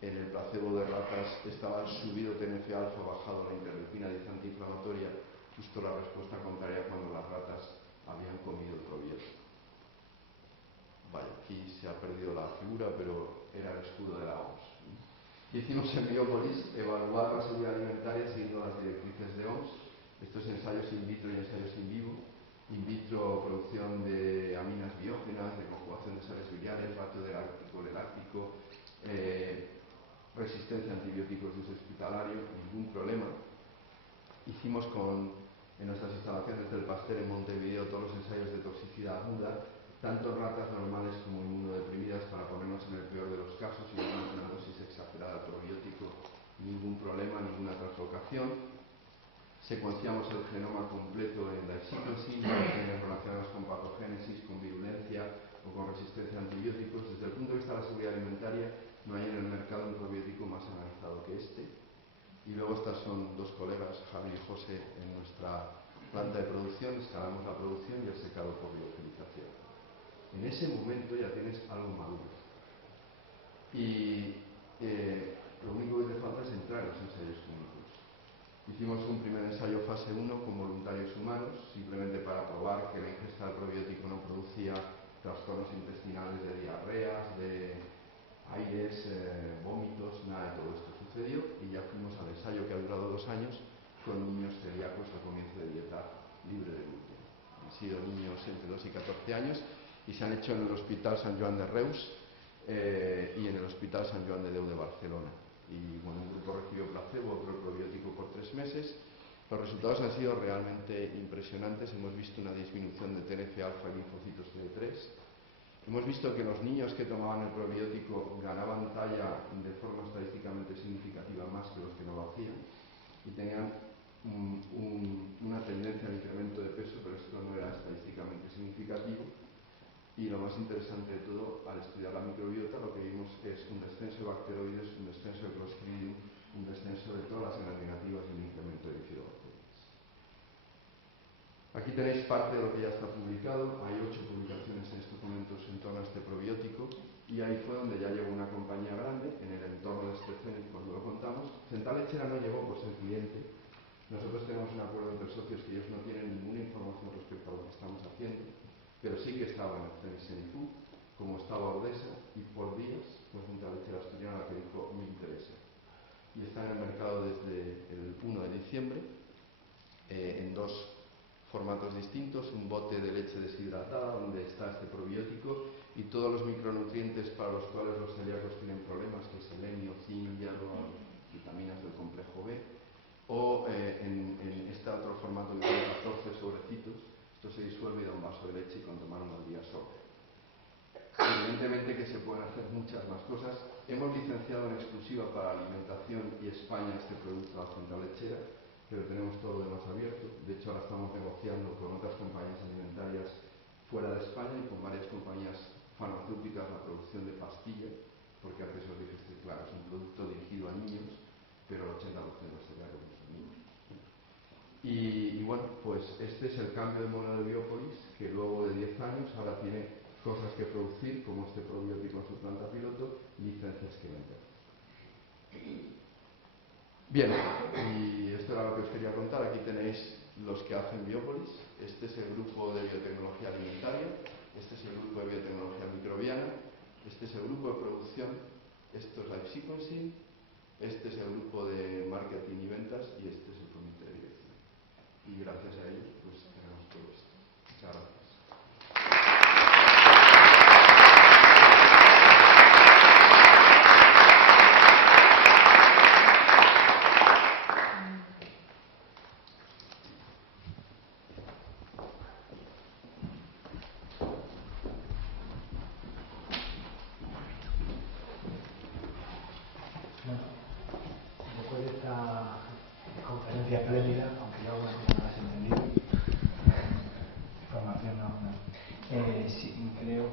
en el placebo de ratas estaban subido TNF-alfa, bajado la interleuquina 10 antiinflamatoria, justo la respuesta contraria cuando las ratas habían comido el probiótico. Vaya, aquí se ha perdido la figura, pero era el escudo de la OMS. Hicimos en Biópolis evaluar la seguridad alimentaria siguiendo las directrices de OMS. Estos ensayos in vitro y ensayos in vivo. In vitro, producción de aminas biógenas, de conjugación de sales biliares, ratio láctico, resistencia a antibióticos de uso hospitalario, ningún problema. Hicimos en nuestras instalaciones del Pasteur en Montevideo todos los ensayos de toxicidad aguda, tanto ratas normales como inmunodeprimidas, para ponernos en el peor de los casos y una dosis exagerada de probiótico, ningún problema, ninguna translocación. Secuenciamos el genoma completo en la exítosis, relacionadas con patogénesis, con virulencia o con resistencia a antibióticos. Desde el punto de vista de la seguridad alimentaria, no hay en el mercado un probiótico más analizado que este. Y luego estas son dos colegas, Javi y José, en nuestra planta de producción. Escalamos la producción y el secado por biogenización. En ese momento ya tienes algo maduro. Y lo único que te falta es entrar en los ensayos clínicos. Hicimos un primer ensayo fase 1 con voluntarios humanos, simplemente para probar que la ingesta del probiótico no producía trastornos intestinales de diarreas, de aires, vómitos, nada de todo esto sucedió. Y ya fuimos al ensayo que ha durado 2 años con niños celíacos al comienzo de dieta libre de gluten. Han sido niños entre 2 y 14 años y se han hecho en el Hospital Sant Joan de Reus y en el Hospital Sant Joan de Déu de Barcelona. Y bueno, un grupo recibió placebo, otro el probiótico por 3 meses. Los resultados han sido realmente impresionantes. Hemos visto una disminución de TNF-alfa y linfocitos CD3. Hemos visto que los niños que tomaban el probiótico ganaban talla de forma estadísticamente significativa más que los que no lo hacían y tenían una tendencia al incremento de peso, pero esto no era estadísticamente significativo. Y lo más interesante de todo, al estudiar la microbiota, lo que vimos es un descenso de bacteroides, un descenso de Clostridium, un descenso de todas las gram-negativas y un incremento de bifidobacterias. Aquí tenéis parte de lo que ya está publicado. Hay 8 publicaciones en estos momentos en torno a este probiótico y ahí fue donde ya llegó una compañía grande en el entorno de este CENIC cuando lo contamos. Central Lechera no llegó por ser cliente. Nosotros tenemos un acuerdo entre socios que ellos no tienen ninguna información respecto a lo que estamos haciendo, pero sí que estaba en el CENIC, como estaba Ordesa, y por días fue Central Lechera Asturiana la que dijo me interesa. Y está en el mercado desde el 1 de diciembre en 2 formatos distintos, un bote de leche deshidratada donde está este probiótico y todos los micronutrientes para los cuales los celíacos tienen problemas, que es selenio, zinc, hierro, vitaminas del complejo B, o en este otro formato que tiene 14 sobrecitos. Esto se disuelve y da un vaso de leche y con tomar uno al día sobra. Evidentemente que se pueden hacer muchas más cosas. Hemos licenciado en exclusiva para alimentación y España este producto a la central lechera, pero tenemos todo lo demás abierto. De hecho, ahora estamos negociando con otras compañías alimentarias fuera de España y con varias compañías farmacéuticas la producción de pastillas, porque antes os dije que, claro, es un producto dirigido a niños, pero el 80% sería con los niños. Y bueno, pues este es el cambio de modelo de Biopolis, que luego de 10 años ahora tiene cosas que producir, como este probiótico en su planta piloto, licencias que vender. Bien, y esto era lo que os quería contar. Aquí tenéis los que hacen Biopolis. Este es el grupo de biotecnología alimentaria, este es el grupo de biotecnología microbiana, este es el grupo de producción, esto es Life Sequencing, este es el grupo de marketing y ventas y este es el comité de dirección. Y gracias a ellos, pues tenemos todo esto. Muchas gracias. Después de esta conferencia espléndida, aunque yo algunas cosas no las he entendido, información no. Sí, creo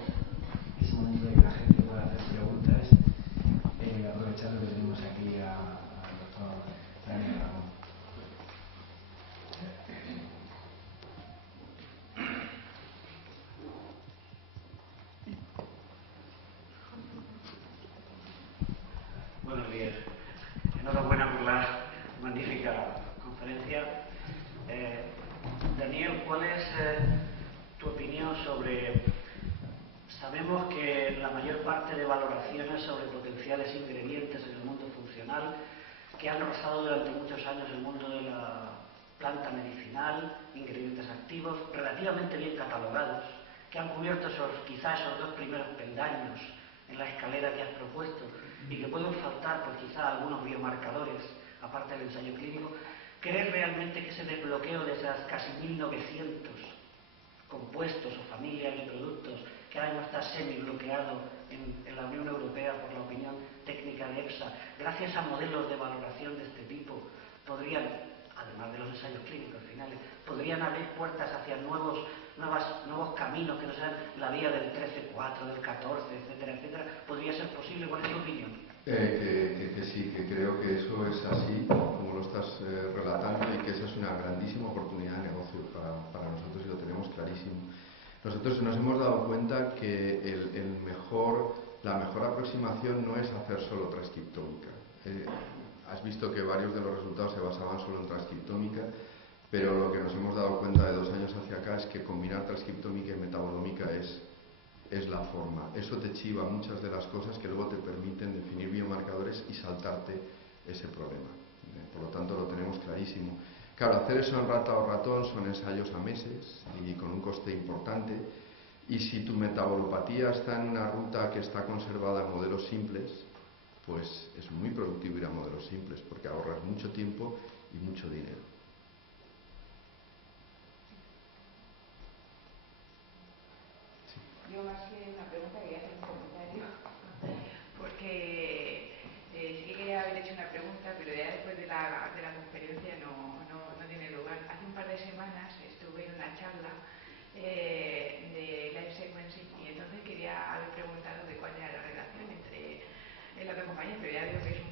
que es momento de que la gente pueda hacer preguntas, aprovechando que tenemos aquí al doctor Daniel Ramón. Buenos días. Enhorabuena por la magnífica conferencia. Daniel, ¿cuál es tu opinión sobre... Sabemos que la mayor parte de valoraciones sobre potenciales ingredientes en el mundo funcional que han rozado durante muchos años el mundo de la planta medicinal, ingredientes activos, relativamente bien catalogados, que han cubierto quizás esos dos primeros peldaños en la escalera que has propuesto y que pueden faltar pues quizá algunos biomarcadores, aparte del ensayo clínico. ¿Crees realmente que ese desbloqueo de esas casi 1900 compuestos o familias de productos que ahora mismo está semi-bloqueado en la Unión Europea por la opinión técnica de EFSA, gracias a modelos de valoración de este tipo, podrían, además de los ensayos clínicos finales, podrían abrir puertas hacia nuevos caminos que no sean la vía del 13-4, del 14, etcétera, etcétera? ¿Podría ser posible? ¿Cuál es tu opinión? Que sí, que creo que eso es así, como lo estás relatando, y que esa es una grandísima oportunidad de negocio para nosotros y lo tenemos clarísimo. Nosotros nos hemos dado cuenta que la mejor aproximación no es hacer solo transcriptómica. Has visto que varios de los resultados se basaban solo en transcriptómica, pero lo que nos hemos dado cuenta de 2 años hacia acá es que combinar transcriptómica y metabolómica es la forma. Eso te chiva muchas de las cosas que luego te permiten definir biomarcadores y saltarte ese problema. Por lo tanto, lo tenemos clarísimo. Claro, hacer eso en rata o ratón son ensayos a meses y con un coste importante. Y si tu metabolopatía está en una ruta que está conservada en modelos simples, pues es muy productivo ir a modelos simples porque ahorras mucho tiempo y mucho dinero. Yo más que una pregunta quería hacer un comentario, porque sí que quería haber hecho una pregunta, pero ya después de la conferencia no tiene lugar. Hace un par de semanas estuve en una charla de Life Sequencing y entonces quería haber preguntado de cuál era la relación entre la otra compañía, pero ya veo que es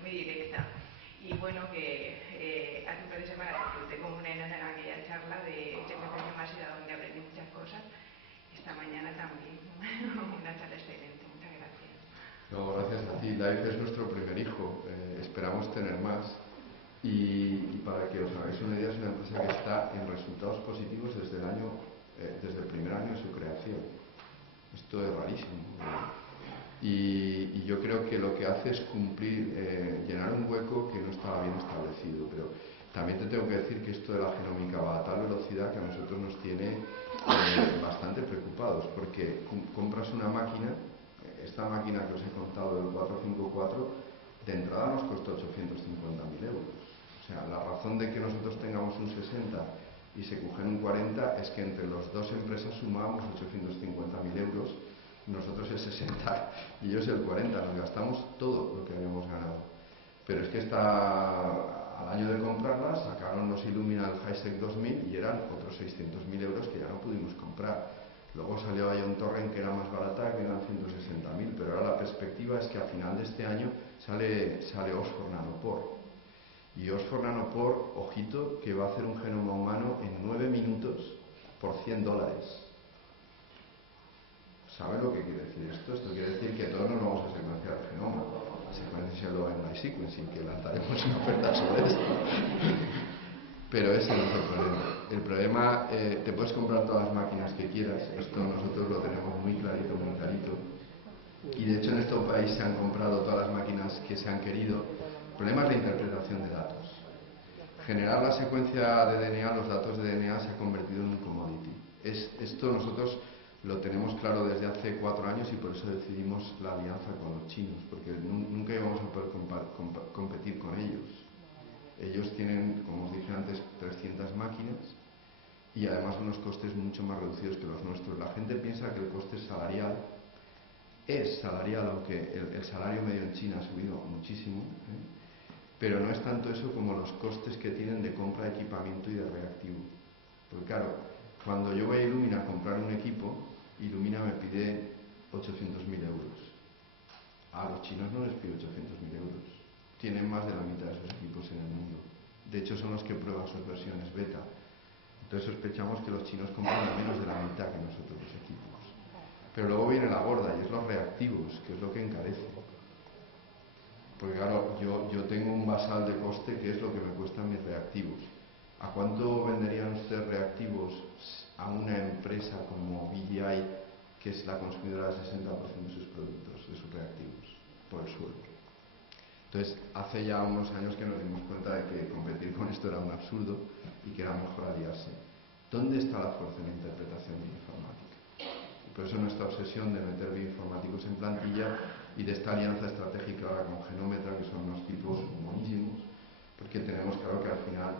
muy directa. Y bueno, que hace un par de semanas disfruté como una enana en aquella charla de secuenciación masiva donde aprendí muchas cosas. Esta mañana también, una charla excelente, muchas gracias. No, gracias a ti. Life es nuestro primer hijo, esperamos tener más. Y para que os hagáis una idea, es una empresa que está en resultados positivos desde el primer año de su creación. Esto es rarísimo. Y yo creo que lo que hace es llenar un hueco que no estaba bien establecido. Pero También te tengo que decir que esto de la genómica va a tal velocidad que a nosotros nos tiene bastante preocupados, porque compras una máquina, esta máquina que os he contado del 454, de entrada nos costó 850.000 euros. O sea, la razón de que nosotros tengamos un 60 y se cogen un 40 es que entre las dos empresas sumamos 850.000 euros, nosotros el 60 y ellos el 40, nos gastamos todo lo que habíamos ganado. Pero es que al año de comprarla sacaron los Illumina el High-Sec 2000 y eran otros 600.000 euros que ya no pudimos comprar. Luego salió Ion Torrent, que era más barata, que eran 160.000, pero ahora la perspectiva es que a final de este año sale Oxford Nanopore. Y Oxford Nanopore, ojito, que va a hacer un genoma humano en 9 minutos por $100. ¿Sabe lo que quiere decir esto? Esto quiere decir que todos nos vamos a secuenciar el genoma. Secuenciarlo en MySequencing, que lanzaremos una oferta sobre esto. Pero ese no es el problema. El problema, te puedes comprar todas las máquinas que quieras, esto nosotros lo tenemos muy clarito, muy clarito. Y de hecho en este país se han comprado todas las máquinas que se han querido. El problema es la interpretación de datos. Generar la secuencia de DNA, los datos de DNA se ha convertido en un commodity. Esto nosotros lo tenemos claro desde hace 4 años y por eso decidimos la alianza con los chinos, porque nunca íbamos a poder competir con ellos. Ellos tienen, como os dije antes, 300 máquinas y además unos costes mucho más reducidos que los nuestros. La gente piensa que el coste es salarial, aunque el salario medio en China ha subido muchísimo, pero no es tanto eso como los costes que tienen de compra de equipamiento y de reactivo. Porque claro, cuando yo voy a Illumina a comprar un equipo, Illumina me pide 800.000 euros. A los chinos no les pide 800.000 euros. Tienen más de la mitad de sus equipos en el mundo. De hecho, son los que prueban sus versiones beta. Entonces sospechamos que los chinos compran a menos de la mitad que nosotros los equipos. Pero luego viene la gorda y es los reactivos, que es lo que encarece. Porque claro, yo tengo un basal de coste que es lo que me cuestan mis reactivos. ¿A cuánto venderían ustedes reactivos a una empresa como BGI, que es la consumidora del 60% de sus productos, de sus reactivos, por el suelo? Entonces, hace ya unos años que nos dimos cuenta de que competir con esto era un absurdo y que era mejor aliarse. ¿Dónde está la fuerza en la interpretación bioinformática? Por eso nuestra obsesión de meter bioinformáticos en plantilla y de esta alianza estratégica ahora con Genómetra, que son unos tipos buenísimos, porque tenemos claro que al final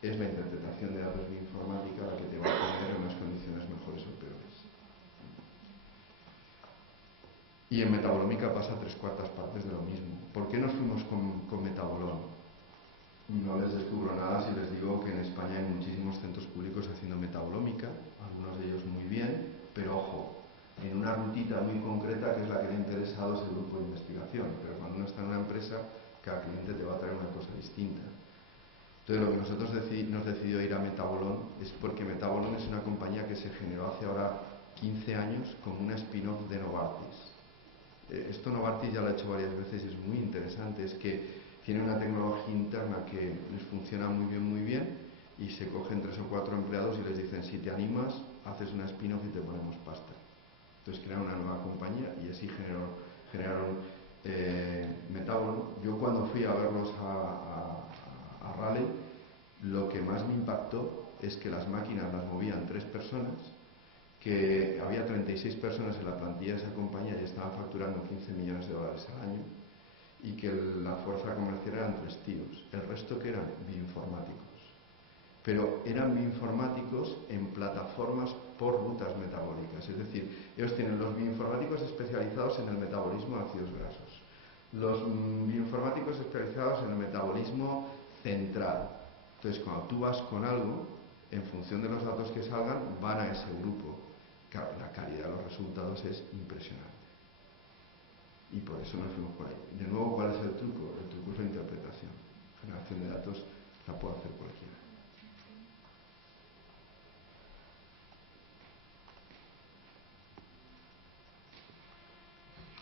es la interpretación de datos bioinformática la que te va a poner en unas condiciones mejores o peores. Y en metabolómica pasa 3/4 partes de lo mismo. ¿Por qué nos fuimos con metabolón? No les descubro nada si les digo que en España hay muchísimos centros públicos haciendo metabolómica, algunos de ellos muy bien, pero ojo, en una rutita muy concreta que es la que le ha interesado ese grupo de investigación. Pero cuando uno está en una empresa, cada cliente te va a traer una cosa distinta. Entonces lo que nosotros nos decidió ir a Metabolón es porque Metabolón es una compañía que se generó hace ahora 15 años como una spin-off de Novartis. Esto Novartis ya lo ha hecho varias veces y es muy interesante, es que tiene una tecnología interna que les funciona muy bien y se cogen 3 o 4 empleados y les dicen, si te animas, haces una spin-off y te ponemos pasta. Entonces crean una nueva compañía y así generaron Metabolón. Yo cuando fui a verlos a Raleigh, lo que más me impactó es que las máquinas las movían 3 personas, que había 36 personas en la plantilla de esa compañía y estaban facturando $15 millones al año, y que la fuerza comercial eran 3 tíos, el resto que eran bioinformáticos. Pero eran bioinformáticos en plataformas por rutas metabólicas, es decir, ellos tienen los bioinformáticos especializados en el metabolismo de ácidos grasos, los bioinformáticos especializados en el metabolismo central. Entonces, cuando tú vas con algo, en función de los datos que salgan, van a ese grupo. Claro, la calidad de los resultados es impresionante. Y por eso nos fuimos por ahí. De nuevo, ¿cuál es el truco? El truco es la interpretación. Generación de datos la puede hacer cualquiera.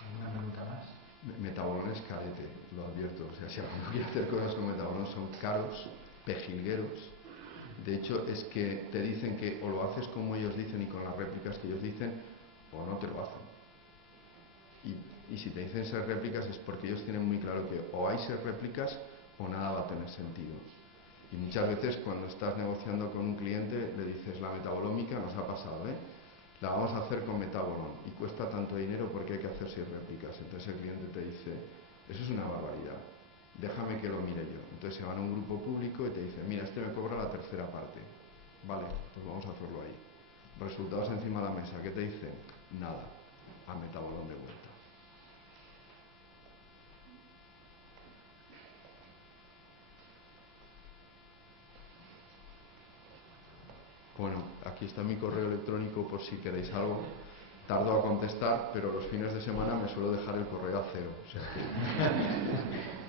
¿Alguna pregunta más? Metabolón es carete, lo advierto. O sea, si alguno quiere hacer cosas con metabolón son caros, pejilgueros. De hecho, es que te dicen que o lo haces como ellos dicen y con las réplicas que ellos dicen, o no te lo hacen. Y si te dicen ser réplicas es porque ellos tienen muy claro que o hay ser réplicas o nada va a tener sentido. Y muchas veces cuando estás negociando con un cliente le dices, la metabolómica nos ha pasado, la vamos a hacer con metabolón y cuesta tanto dinero porque hay que hacer 6 réplicas. Entonces el cliente te dice, eso es una barbaridad, déjame que lo mire yo. Entonces se van a un grupo público y te dice, mira, este me cobra la tercera parte. Vale, pues vamos a hacerlo ahí. Resultados encima de la mesa, ¿qué te dicen? Nada, a metabolón de vuelta. Bueno, aquí está mi correo electrónico por si queréis algo. Tardo a contestar, pero los fines de semana me suelo dejar el correo a cero. O sea que...